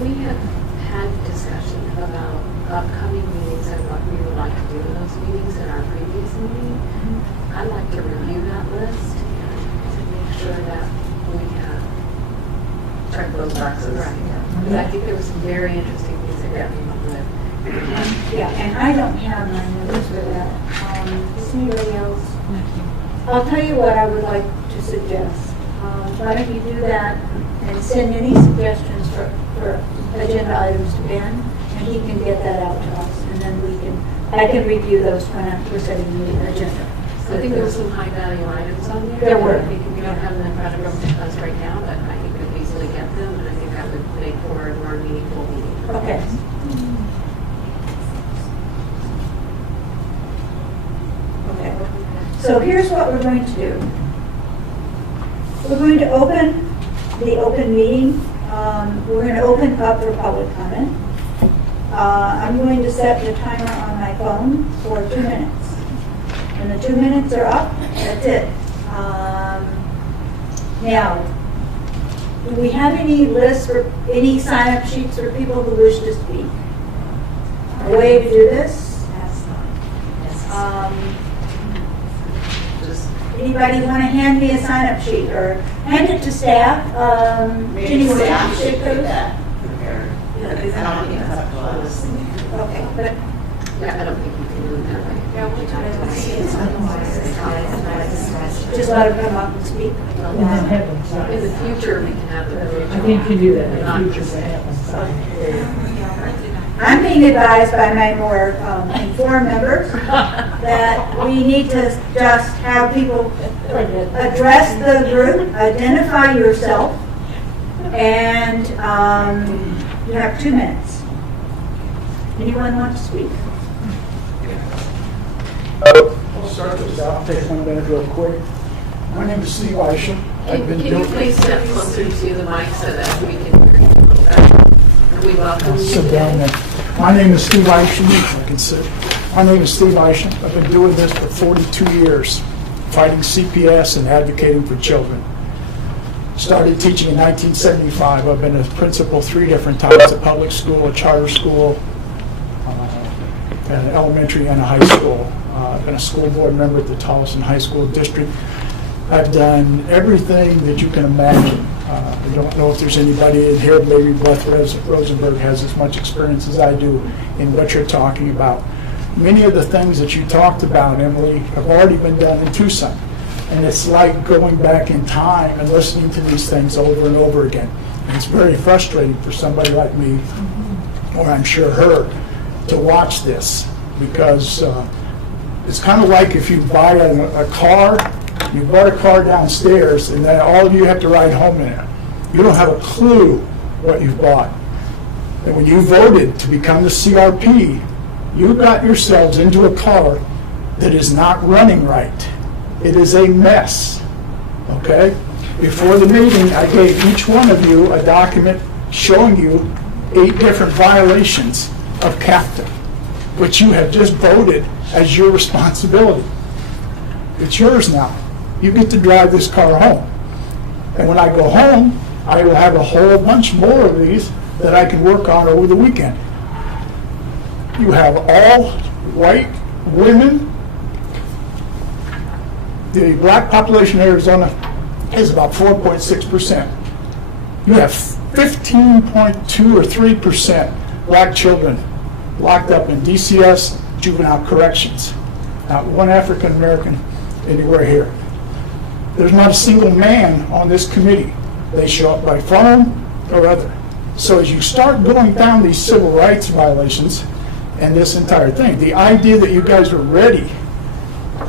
We have had discussion about upcoming meetings and what we would like to do in those meetings in our previous meeting. I'd like to review that list to make sure that we have Check those boxes. Right. Because I think there were some very interesting things that came up with. Yeah, and I don't have my notes for that. Does anybody else? I'll tell you what I would like to suggest. Why don't you do that and send any suggestions for agenda items to Ben, and he can get that out to us, and then I can review those when we're setting the agenda. So I think there were some high value items on there. There were. I think we don't have them in front of us right now, but I think we could easily get them, and I think that would make for a more meaningful meeting. Okay. Okay. So here's what we're going to do. We're going to open the open meeting. We're going to open up for public comment. I'm going to set the timer on my phone for 2 minutes. When the 2 minutes are up, that's it. Now, do we have any lists for any sign-up sheets for people who wish to speak? A way to do this? Anybody want to hand me a sign-up sheet or hand it to staff? Maybe staff should do those? that. Okay, but Yeah, I don't think you can do it that way. just let them come up and speak. And then have them sign. In the future, we can have the. I think you do that in the future, to have them sign. I'm being advised by my more informed members that we need to just have people address the group, identify yourself, and you have 2 minutes. Anyone want to speak? I'll start this out, take 1 minute real quick. My name is Steve Isham. I've been Can you doing. please step closer to the mic so that we can hear you a little better? We welcome you. Sit down there. My name is Steve Isham. I can sit. My name is Steve Isham. I've been doing this for 42 years, fighting CPS and advocating for children. Started teaching in 1975. I've been a principal 3 different times, a public school, a charter school, an elementary and a high school. I've been a school board member at the Tolleson High School District. I've done everything that you can imagine. I don't know if there's anybody in here, maybe Beth Rosenberg has as much experience as I do in what you're talking about. Many of the things that you talked about, Emily, have already been done in Tucson. And it's like going back in time and listening to these things over and over again. And it's very frustrating for somebody like me, or I'm sure her, to watch this, because it's kind of like if you buy a car, you bought a car downstairs, and then all of you have to ride home in it. You don't have a clue what you've bought. And when you voted to become the CRP, you got yourselves into a car that is not running right. It is a mess, okay? Before the meeting, I gave each one of you a document showing you 8 different violations of CAFTA, which you have just voted as your responsibility. It's yours now. You get to drive this car home. And when I go home, I will have a whole bunch more of these that I can work on over the weekend. You have all white women. The black population in Arizona is about 4.6%. You have 15.2 or 3% black children locked up in DCS juvenile corrections. Not one African American anywhere here. There's not a single man on this committee. They show up by phone or other. So as you start going down these civil rights violations and this entire thing, the idea that you guys are ready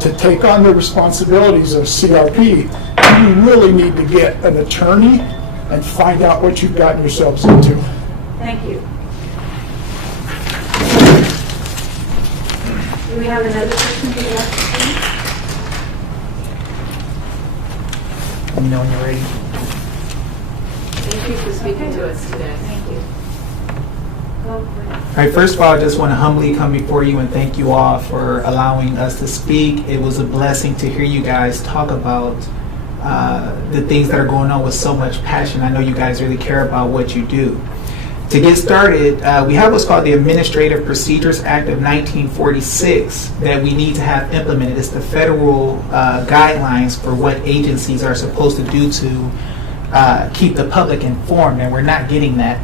to take on the responsibilities of CRP, you really need to get an attorney and find out what you've gotten yourselves into. Thank you. Do we have another person who would like to speak? Let me know when you're ready. Thank you for speaking to us today. Thank you. Go for it. All right, first of all, I just want to humbly come before you and thank you all for allowing us to speak. It was a blessing to hear you guys talk about the things that are going on with so much passion. I know you guys really care about what you do. To get started, we have what's called the Administrative Procedures Act of 1946 that we need to have implemented. It's the federal guidelines for what agencies are supposed to do to keep the public informed, and we're not getting that.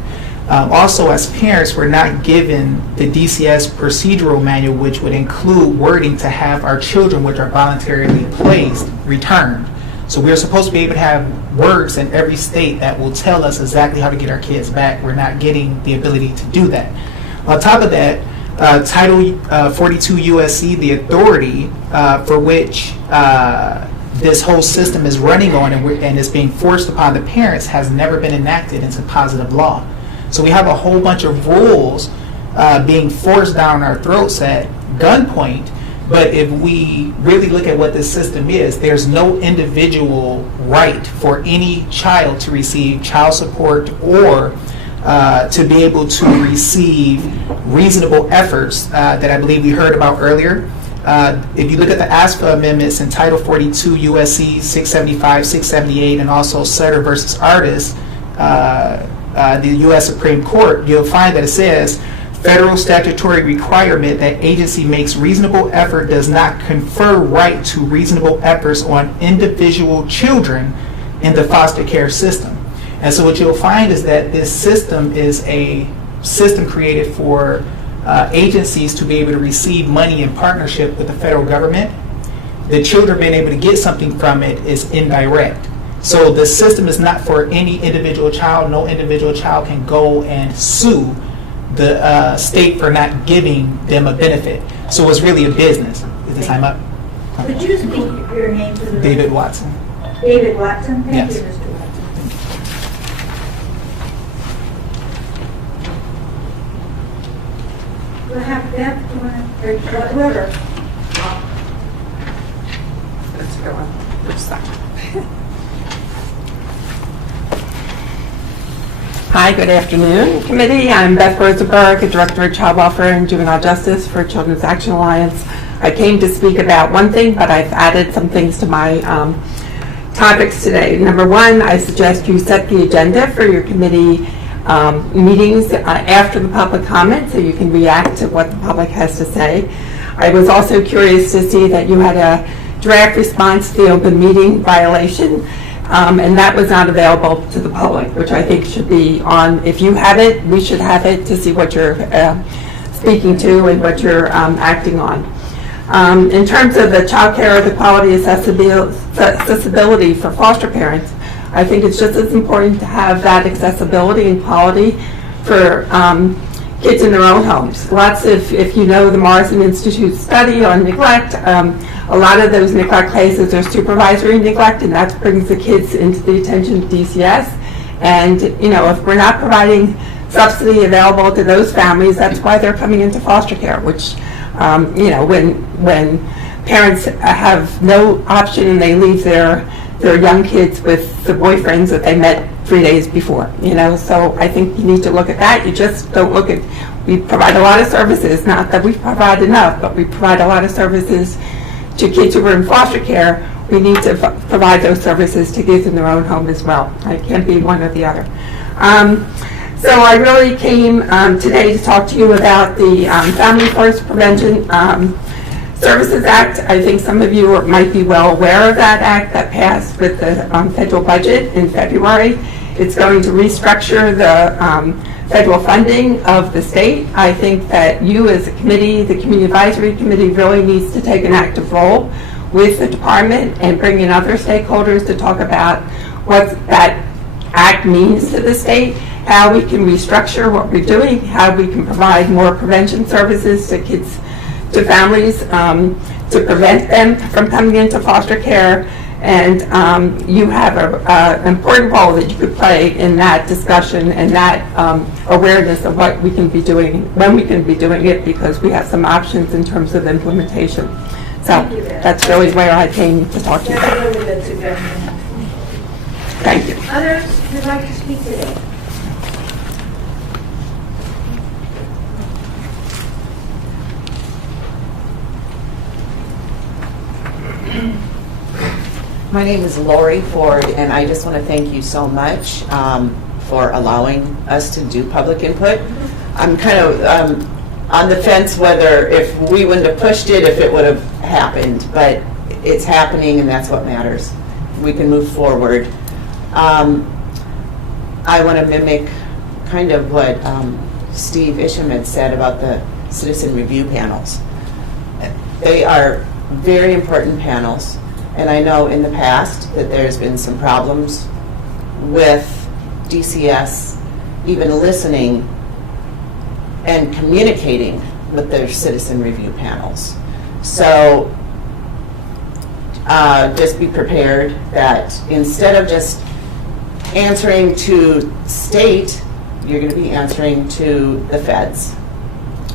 Also, as parents, we're not given the DCS procedural manual, which would include wording to have our children, which are voluntarily placed, returned. So we're supposed to be able to have words in every state that will tell us exactly how to get our kids back. We're not getting the ability to do that. On top of that, Title 42 USC, the authority for which this whole system is running on and is being forced upon the parents, has never been enacted into positive law. So we have a whole bunch of rules being forced down our throats at gunpoint. But if we really look at what this system is, there's no individual right for any child to receive child support or to be able to receive reasonable efforts that I believe we heard about earlier. if you look at the ASPA amendments in Title 42 USC 675, 678, and also Sutter versus Artis, the U.S. Supreme Court, you'll find that it says, federal statutory requirement that agency makes reasonable effort does not confer right to reasonable efforts on individual children in the foster care system. And so what you'll find is that this system is a system created for agencies to be able to receive money in partnership with the federal government. The children being able to get something from it is indirect. So the system is not for any individual child. No individual child can go and sue the state for not giving them a benefit. So it's really a business. Is the time up? Could you speak your name to the David Watson. David Watson? Thank Yes. you, Mr. Watson. We'll have Beth, or whoever. Let's go on. Hi, good afternoon, committee. I'm Beth Rosenberg, a Director of Child Welfare and Juvenile Justice for Children's Action Alliance. I came to speak about one thing, but I've added some things to my topics today. Number one, I suggest you set the agenda for your committee meetings after the public comment so you can react to what the public has to say. I was also curious to see that you had a draft response to the open meeting violation, and that was not available to the public, which I think should be on. If you have it, we should have it to see what you're speaking to and what you're acting on. In terms of the child care, the quality accessibility for foster parents, I think it's just as important to have that accessibility and quality for kids in their own homes. Lots of, if you know the Morrison Institute study on neglect, a lot of those neglect cases are supervisory neglect, and that brings the kids into the attention of DCS. And, you know, if we're not providing subsidy available to those families, that's why they're coming into foster care, which, you know, when parents have no option and they leave their young kids with the boyfriends that they met 3 days before, you know. So I think you need to look at that. You just don't look at, we provide a lot of services, not that we provide enough, but we provide a lot of services to kids who are in foster care. We need to provide those services to kids in their own home as well. It can't be one or the other. So I really came today to talk to you about the Family First Prevention Services Act. I think some of you might be well aware of that act that passed with the federal budget in February. It's going to restructure the federal funding of the state. I think that you as a committee, the Community Advisory Committee, really needs to take an active role with the department and bring in other stakeholders to talk about what that act means to the state, how we can restructure what we're doing, how we can provide more prevention services to kids, to families, to prevent them from coming into foster care. And you have an important role that you could play in that discussion and that awareness of what we can be doing, when we can be doing it, because we have some options in terms of implementation. So that's really where I came to talk to you. That's a really good suggestion. Thank you. Others who'd like to speak today? My name is Lori Ford, and I just want to thank you so much for allowing us to do public input. I'm kind of on the fence whether if we wouldn't have pushed it, if it would have happened, but it's happening, and that's what matters. We can move forward. I want to mimic kind of what Steve Isham had said about the citizen review panels. They are very important panels. And I know in the past that there's been some problems with DCS even listening and communicating with their citizen review panels. So just be prepared that instead of just answering to state, you're going to be answering to the feds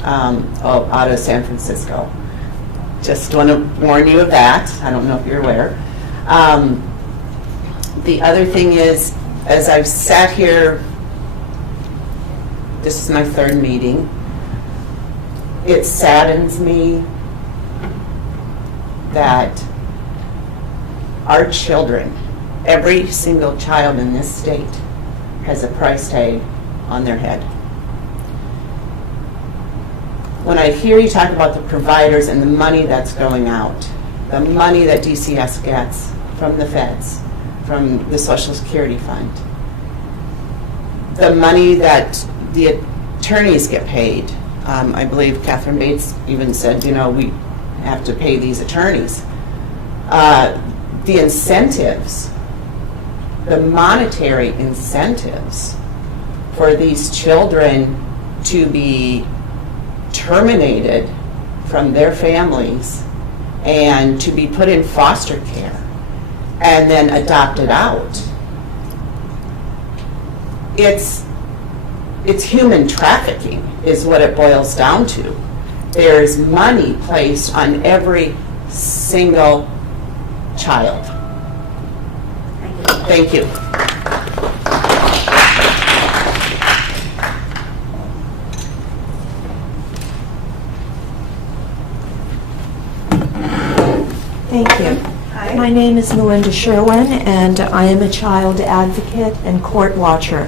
out of San Francisco. Just want to warn you of that. I don't know if you're aware. The other thing is, as I've sat here, this is my third meeting, it saddens me that our children, every single child in this state, has a price tag on their head. When I hear you talk about the providers and the money that's going out, the money that DCS gets from the feds, from the Social Security Fund, the money that the attorneys get paid, I believe Catherine Bates even said, you know, we have to pay these attorneys. The incentives, the monetary incentives for these children to be terminated from their families and to be put in foster care and then adopted out. It's human trafficking is what it boils down to. There's money placed on every single child. Thank you. Thank you. Hi. My name is Melinda Sherwin, and I am a child advocate and court watcher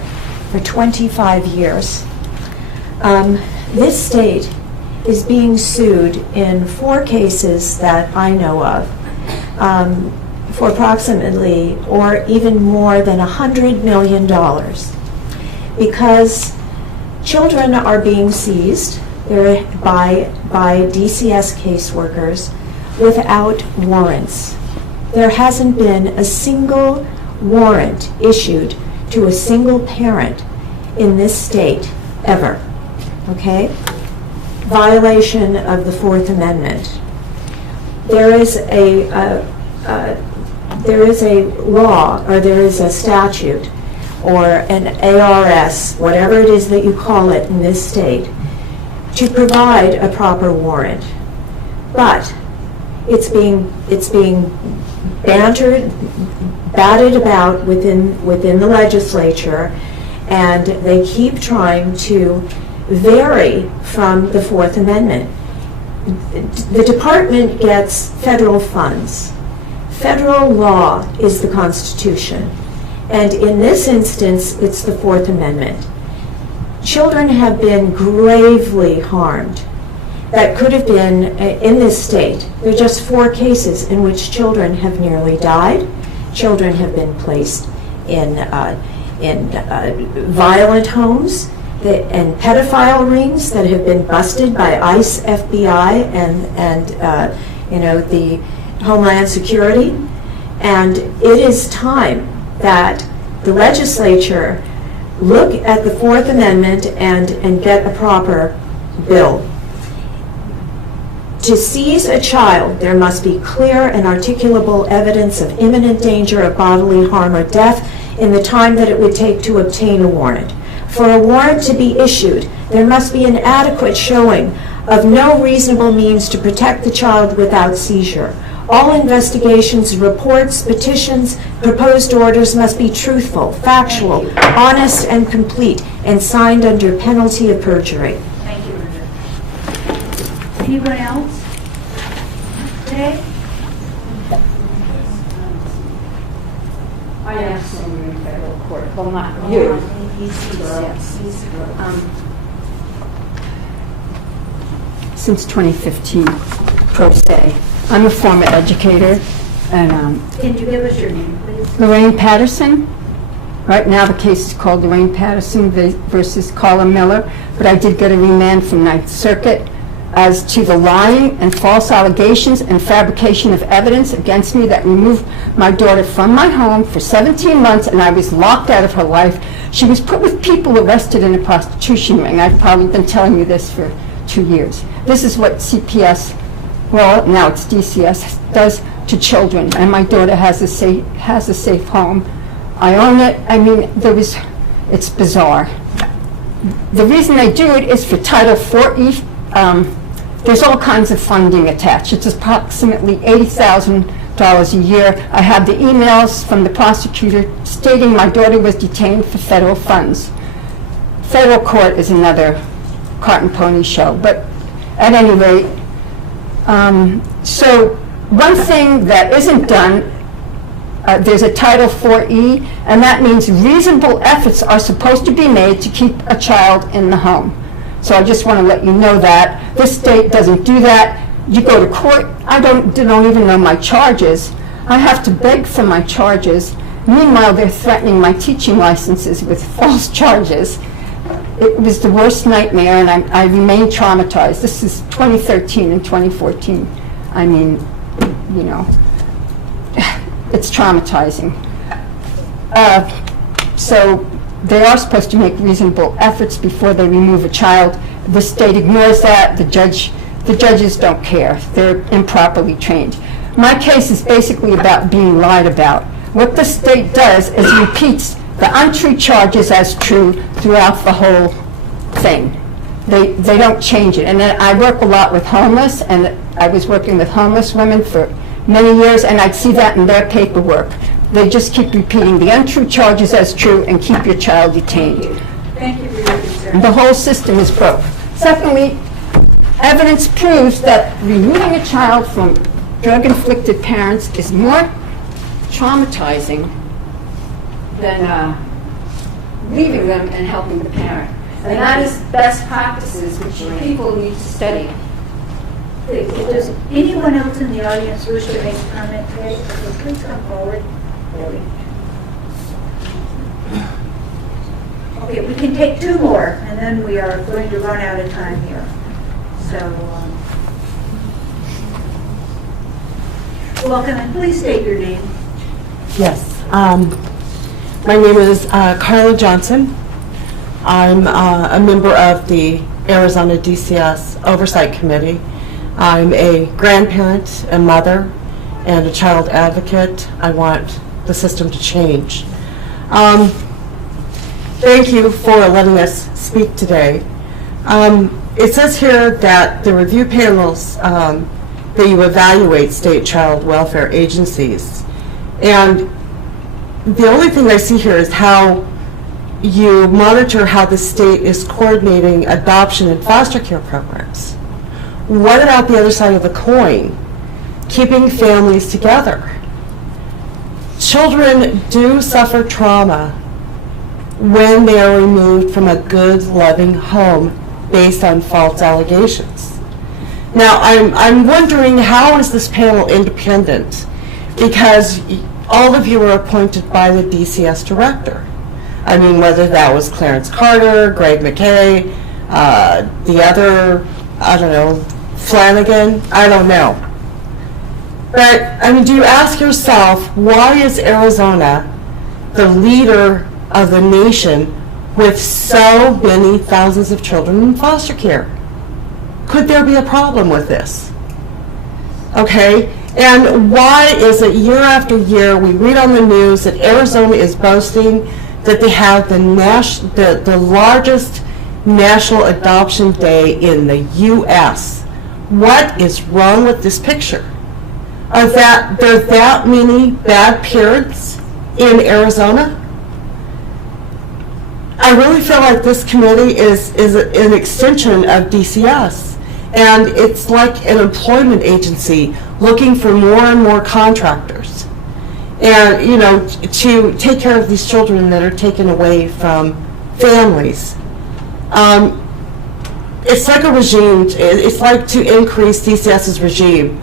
for 25 years. This state is being sued in 4 cases that I know of for approximately or even more than $100 million because children are being seized by DCS caseworkers without warrants. There hasn't been a single warrant issued to a single parent in this state ever. Okay? Violation of the Fourth Amendment. There is a law, or there is a statute, or an ARS, whatever it is that you call it in this state, to provide a proper warrant. But it's being batted about within the legislature, and they keep trying to vary from the Fourth Amendment. The department gets federal funds. Federal law is the Constitution, and in this instance, it's the Fourth Amendment. Children have been gravely harmed. That could have been in this state. There are just 4 cases in which children have nearly died. Children have been placed in violent homes and pedophile rings that have been busted by ICE, FBI, and the Homeland Security. And it is time that the legislature look at the Fourth Amendment and get a proper bill. To seize a child, there must be clear and articulable evidence of imminent danger of bodily harm or death in the time that it would take to obtain a warrant. For a warrant to be issued, there must be an adequate showing of no reasonable means to protect the child without seizure. All investigations, reports, petitions, proposed orders must be truthful, factual, honest, and complete, and signed under penalty of perjury. Thank you, Linda. Anyone else today? I am somewhere in federal court. Well, not you. Since 2015, pro se. I'm a former educator, and Can you give us your name, please? Lorraine Patterson. Right now the case is called Lorraine Patterson versus Carla Miller, but I did get a remand from Ninth Circuit as to the lying and false allegations and fabrication of evidence against me that removed my daughter from my home for 17 months, and I was locked out of her life. She was put with people arrested in a prostitution ring. I've probably been telling you this for 2 years. This is what CPS, well, now it's DCS, does to children, and my daughter has a safe home. I own it. I mean, it's bizarre. The reason they do it is for Title 4E. There's all kinds of funding attached. It's approximately $80,000 a year. I have the emails from the prosecutor stating my daughter was detained for federal funds. Federal court is another cart and pony show. But at any rate, so one thing that isn't done, there's a Title 4E, and that means reasonable efforts are supposed to be made to keep a child in the home. So I just want to let you know that. This state doesn't do that. You go to court, I don't even know my charges. I have to beg for my charges. Meanwhile, they're threatening my teaching licenses with false charges. It was the worst nightmare, and I remain traumatized. This is 2013 and 2014. I mean, you know, it's traumatizing. So they are supposed to make reasonable efforts before they remove a child. The state ignores that. The judges don't care. They're improperly trained. My case is basically about being lied about. What the state does is repeats the untrue charges as true throughout the whole thing. They don't change it. And then I work a lot with homeless, and I was working with homeless women for many years, and I'd see that in their paperwork. They just keep repeating the untrue charges as true and keep your child detained. Thank you for your concern. The whole system is broke. Secondly, evidence proves that removing a child from drug-inflicted parents is more traumatizing than leaving them and helping the parent. And that is best practices, which people need to study. Does anyone else in the audience wish to make a comment today? Please come forward. Okay, we can take two more, and then we are going to run out of time here. So, welcome, and please state your name. Yes. My name is Carla Johnson. I'm a member of the Arizona DCS Oversight Committee. I'm a grandparent, a mother, and a child advocate. I want the system to change. Thank you for letting us speak today. It says here that the review panels, that you evaluate state child welfare agencies. And the only thing I see here is how you monitor how the state is coordinating adoption and foster care programs. What about the other side of the coin? Keeping families together. Children do suffer trauma when they are removed from a good, loving home based on false allegations. Now, I'm wondering, how is this panel independent? Because all of you were appointed by the DCS director. I mean, whether that was Clarence Carter, Greg McKay, the other, I don't know, Flanagan, I don't know. But, I mean, do you ask yourself, why is Arizona the leader of the nation with so many thousands of children in foster care? Could there be a problem with this? Okay, and why is it year after year we read on the news that Arizona is boasting that they have the largest national adoption day in the U.S.? What is wrong with this picture? Are there that many bad parents in Arizona? I really feel like this committee is an extension of DCS, and it's like an employment agency looking for more and more contractors, and you know, to take care of these children that are taken away from families. It's like a regime. It's like to increase DCS's regime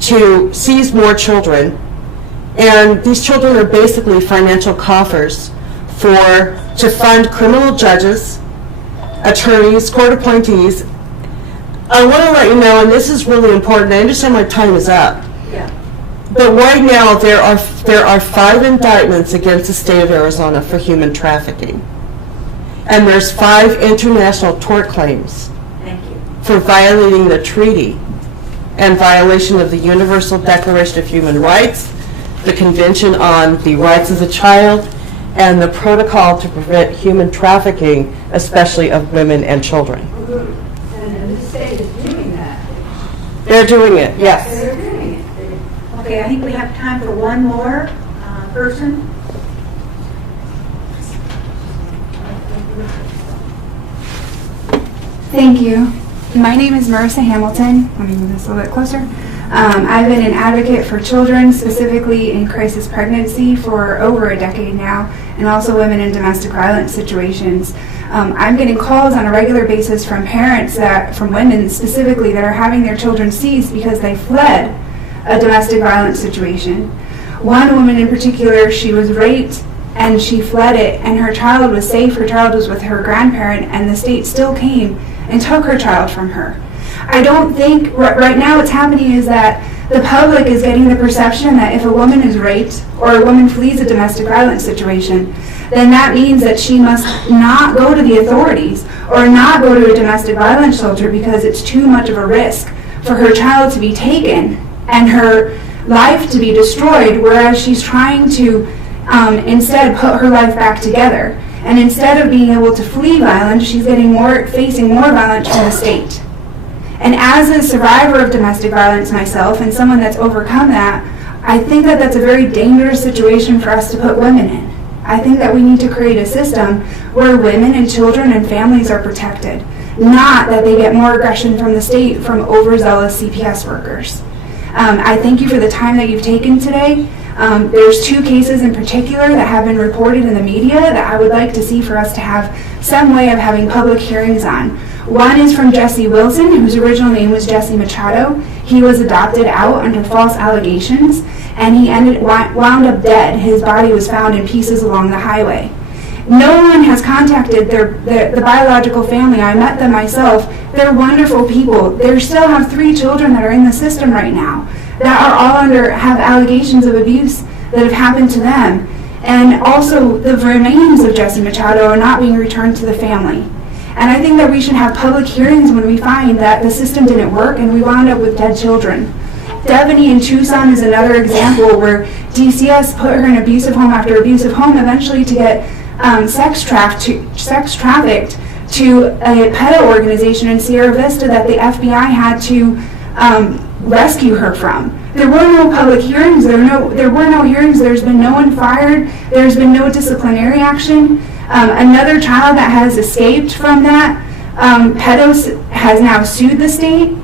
to seize more children, and these children are basically financial coffers to fund criminal judges, attorneys, court appointees. I want to let you know, and this is really important, I understand my time is up. Yeah. But right now there are 5 indictments against the state of Arizona for human trafficking. And there's 5 international tort claims for violating the treaty and violation of the Universal Declaration of Human Rights, the Convention on the Rights of the Child, and the Protocol to Prevent Human Trafficking, especially of women and children. And the state is doing that. They're doing it, yes. They're doing it. Okay, I think we have time for one more person. Thank you. My name is Marissa Hamilton. Let me move this a little bit closer. I've been an advocate for children, specifically in crisis pregnancy, for over a decade now, and also women in domestic violence situations. I'm getting calls on a regular basis from parents, from women specifically, that are having their children seized because they fled a domestic violence situation. One woman in particular, she was raped and she fled it, and her child was safe. Her child was with her grandparent, and the state still came and took her child from her. I don't think, right now what's happening is that the public is getting the perception that if a woman is raped or a woman flees a domestic violence situation, then that means that she must not go to the authorities or not go to a domestic violence shelter because it's too much of a risk for her child to be taken and her life to be destroyed, whereas she's trying to instead put her life back together. And instead of being able to flee violence, she's facing more violence from the state. And as a survivor of domestic violence myself, and someone that's overcome that, I think that that's a very dangerous situation for us to put women in. I think that we need to create a system where women and children and families are protected, not that they get more aggression from the state from overzealous CPS workers. I thank you for the time that you've taken today. There's 2 cases in particular that have been reported in the media that I would like to see for us to have some way of having public hearings on. One is from Jesse Wilson, whose original name was Jesse Machado. He was adopted out under false allegations, and he wound up dead. His body was found in pieces along the highway. No one has contacted the biological family. I met them myself. They're wonderful people. They still have 3 children that are in the system right now that are all have allegations of abuse that have happened to them. And also the remains of Jesse Machado are not being returned to the family. And I think that we should have public hearings when we find that the system didn't work and we wound up with dead children. Devaney in Tucson is another example where DCS put her in abusive home after abusive home, eventually to get sex trafficked to a pedo organization in Sierra Vista that the FBI had to rescue her from. There were no public hearings. There were no hearings. There's been no one fired. There's been no disciplinary action. Another child that has escaped from that pedo has now sued the state,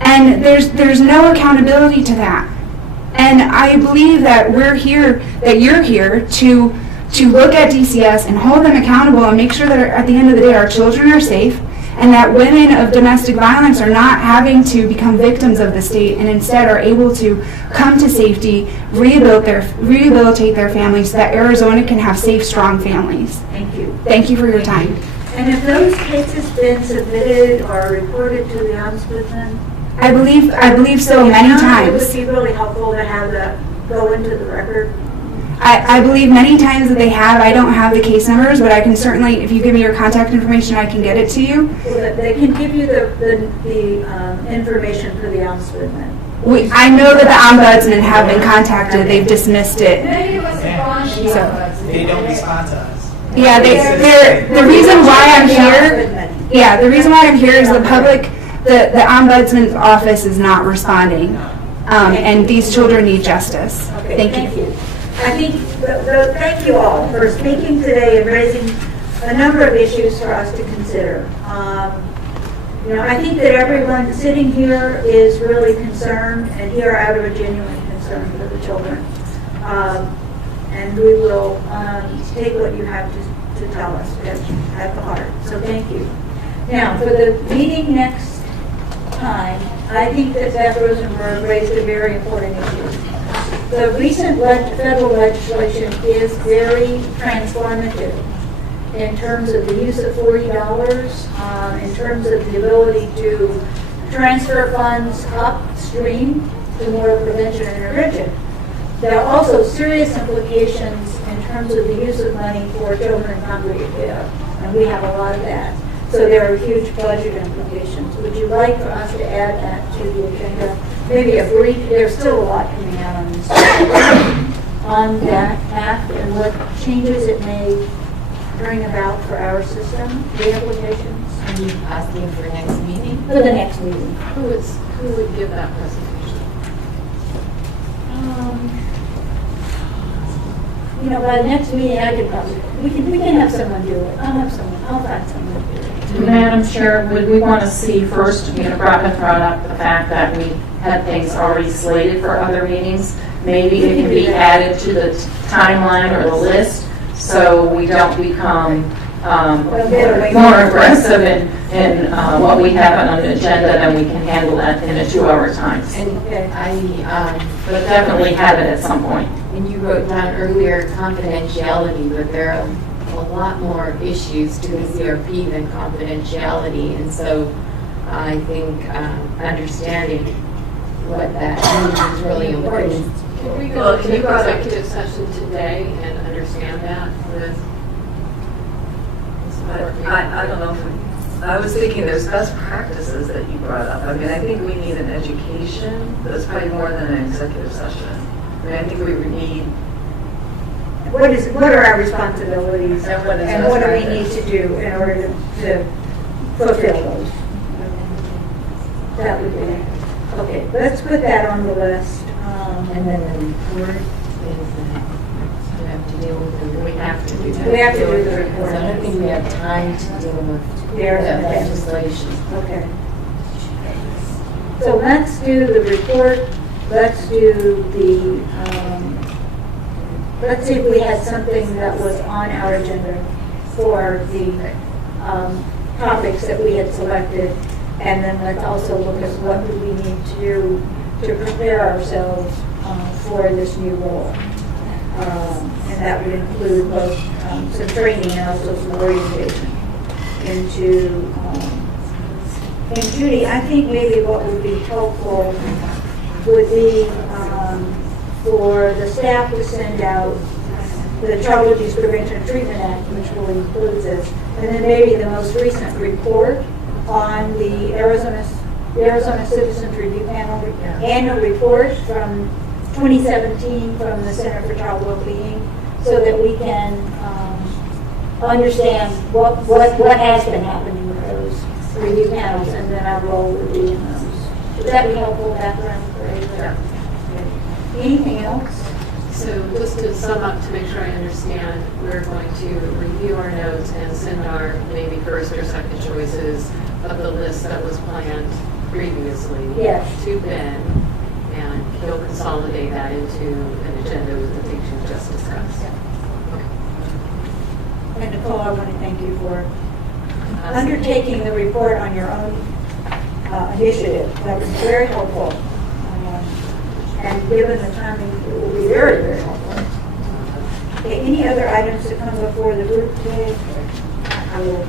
and there's no accountability to that. And I believe that you're here to look at DCS and hold them accountable and make sure that at the end of the day our children are safe, and that women of domestic violence are not having to become victims of the state and instead are able to come to safety, rehabilitate their families, so that Arizona can have safe, strong families. Thank you. Thank you for your time. And have those cases been submitted or reported to the Ombudsman? I believe so, many times. It would be really helpful to have that go into the record. I believe many times that they have. I don't have the case numbers, but I can certainly, if you give me your contact information, I can get it to you. Well, they can give you the information for the Ombudsman. I know that the Ombudsman have been contacted. They've dismissed it. They don't respond to us. Yeah, the reason why I'm here. Yeah, the reason why I'm here is the public. The Ombudsman's office is not responding, and these children need justice. Okay, thank you. I think, thank you all for speaking today and raising a number of issues for us to consider. I think that everyone sitting here is really concerned and here out of a genuine concern for the children. And we will take what you have to tell us at the heart. So thank you. Now, for the meeting next time, I think that Beth Rosenberg raised a very important issue. The recent federal legislation is very transformative in terms of the use of $40, in terms of the ability to transfer funds upstream to more prevention and intervention. There are also serious implications in terms of the use of money for children congregate care, and we have a lot of that. So there are huge budget implications. Would you like for us to add that to the agenda? Maybe a brief, there's still a lot coming out on this, on that act and what changes it may bring about for our system, the implications. Are you asking for next meeting? For the next meeting. Who would give that presentation? By the next meeting, I could probably, we can have someone do it. I'll find someone to do it. Madam Chair, would we want to see first, Beth brought up the fact that we had things already slated for other meetings, maybe it can be added to the timeline or the list so we don't become more aggressive in what we have on the agenda, and we can handle that in a 2-hour time. But definitely have it at some point. And you wrote down earlier confidentiality, but there are a lot more issues to the CRP than confidentiality, and so I think understanding what that means is really important. Can we go to executive session today and understand that with? I don't know. I was thinking there's best practices that you brought up. I mean, I think we need an education that's probably more than an executive session. I mean, I think we need. What are our responsibilities And what do we need to do in order to fulfill those? That would be, okay, let's put that on the list. And then the report is you have to deal with we have to do that. We have to do the report. So I don't think we have time to deal with the legislation. Okay. So let's do the report. Let's do the, let's see if we had something that was on our agenda for the topics that we had selected. And then let's also look at what do we need to do to prepare ourselves for this new role. And that would include both some training and also some orientation into, and Judy, I think maybe what would be helpful would be for the staff to send out the Child Abuse Prevention and Treatment Act, which will include this, and then maybe the most recent report on the Arizona Citizens Review Panel annual report from 2017 from the Center for Child Wellbeing, so that we can understand what has been happening with those review panels, and then our role would be in those. Would that be helpful background for you? Anything else? So just to sum up, to make sure I understand, we're going to review our notes and send our maybe first or second choices of the list that was planned previously to Ben, and he'll consolidate that into an agenda with the things you just discussed. And Nicole, I want to thank you for undertaking the report on your own initiative. That was very helpful. And given the timing, it will be very, very helpful. Okay, any other items that come before the group today? I will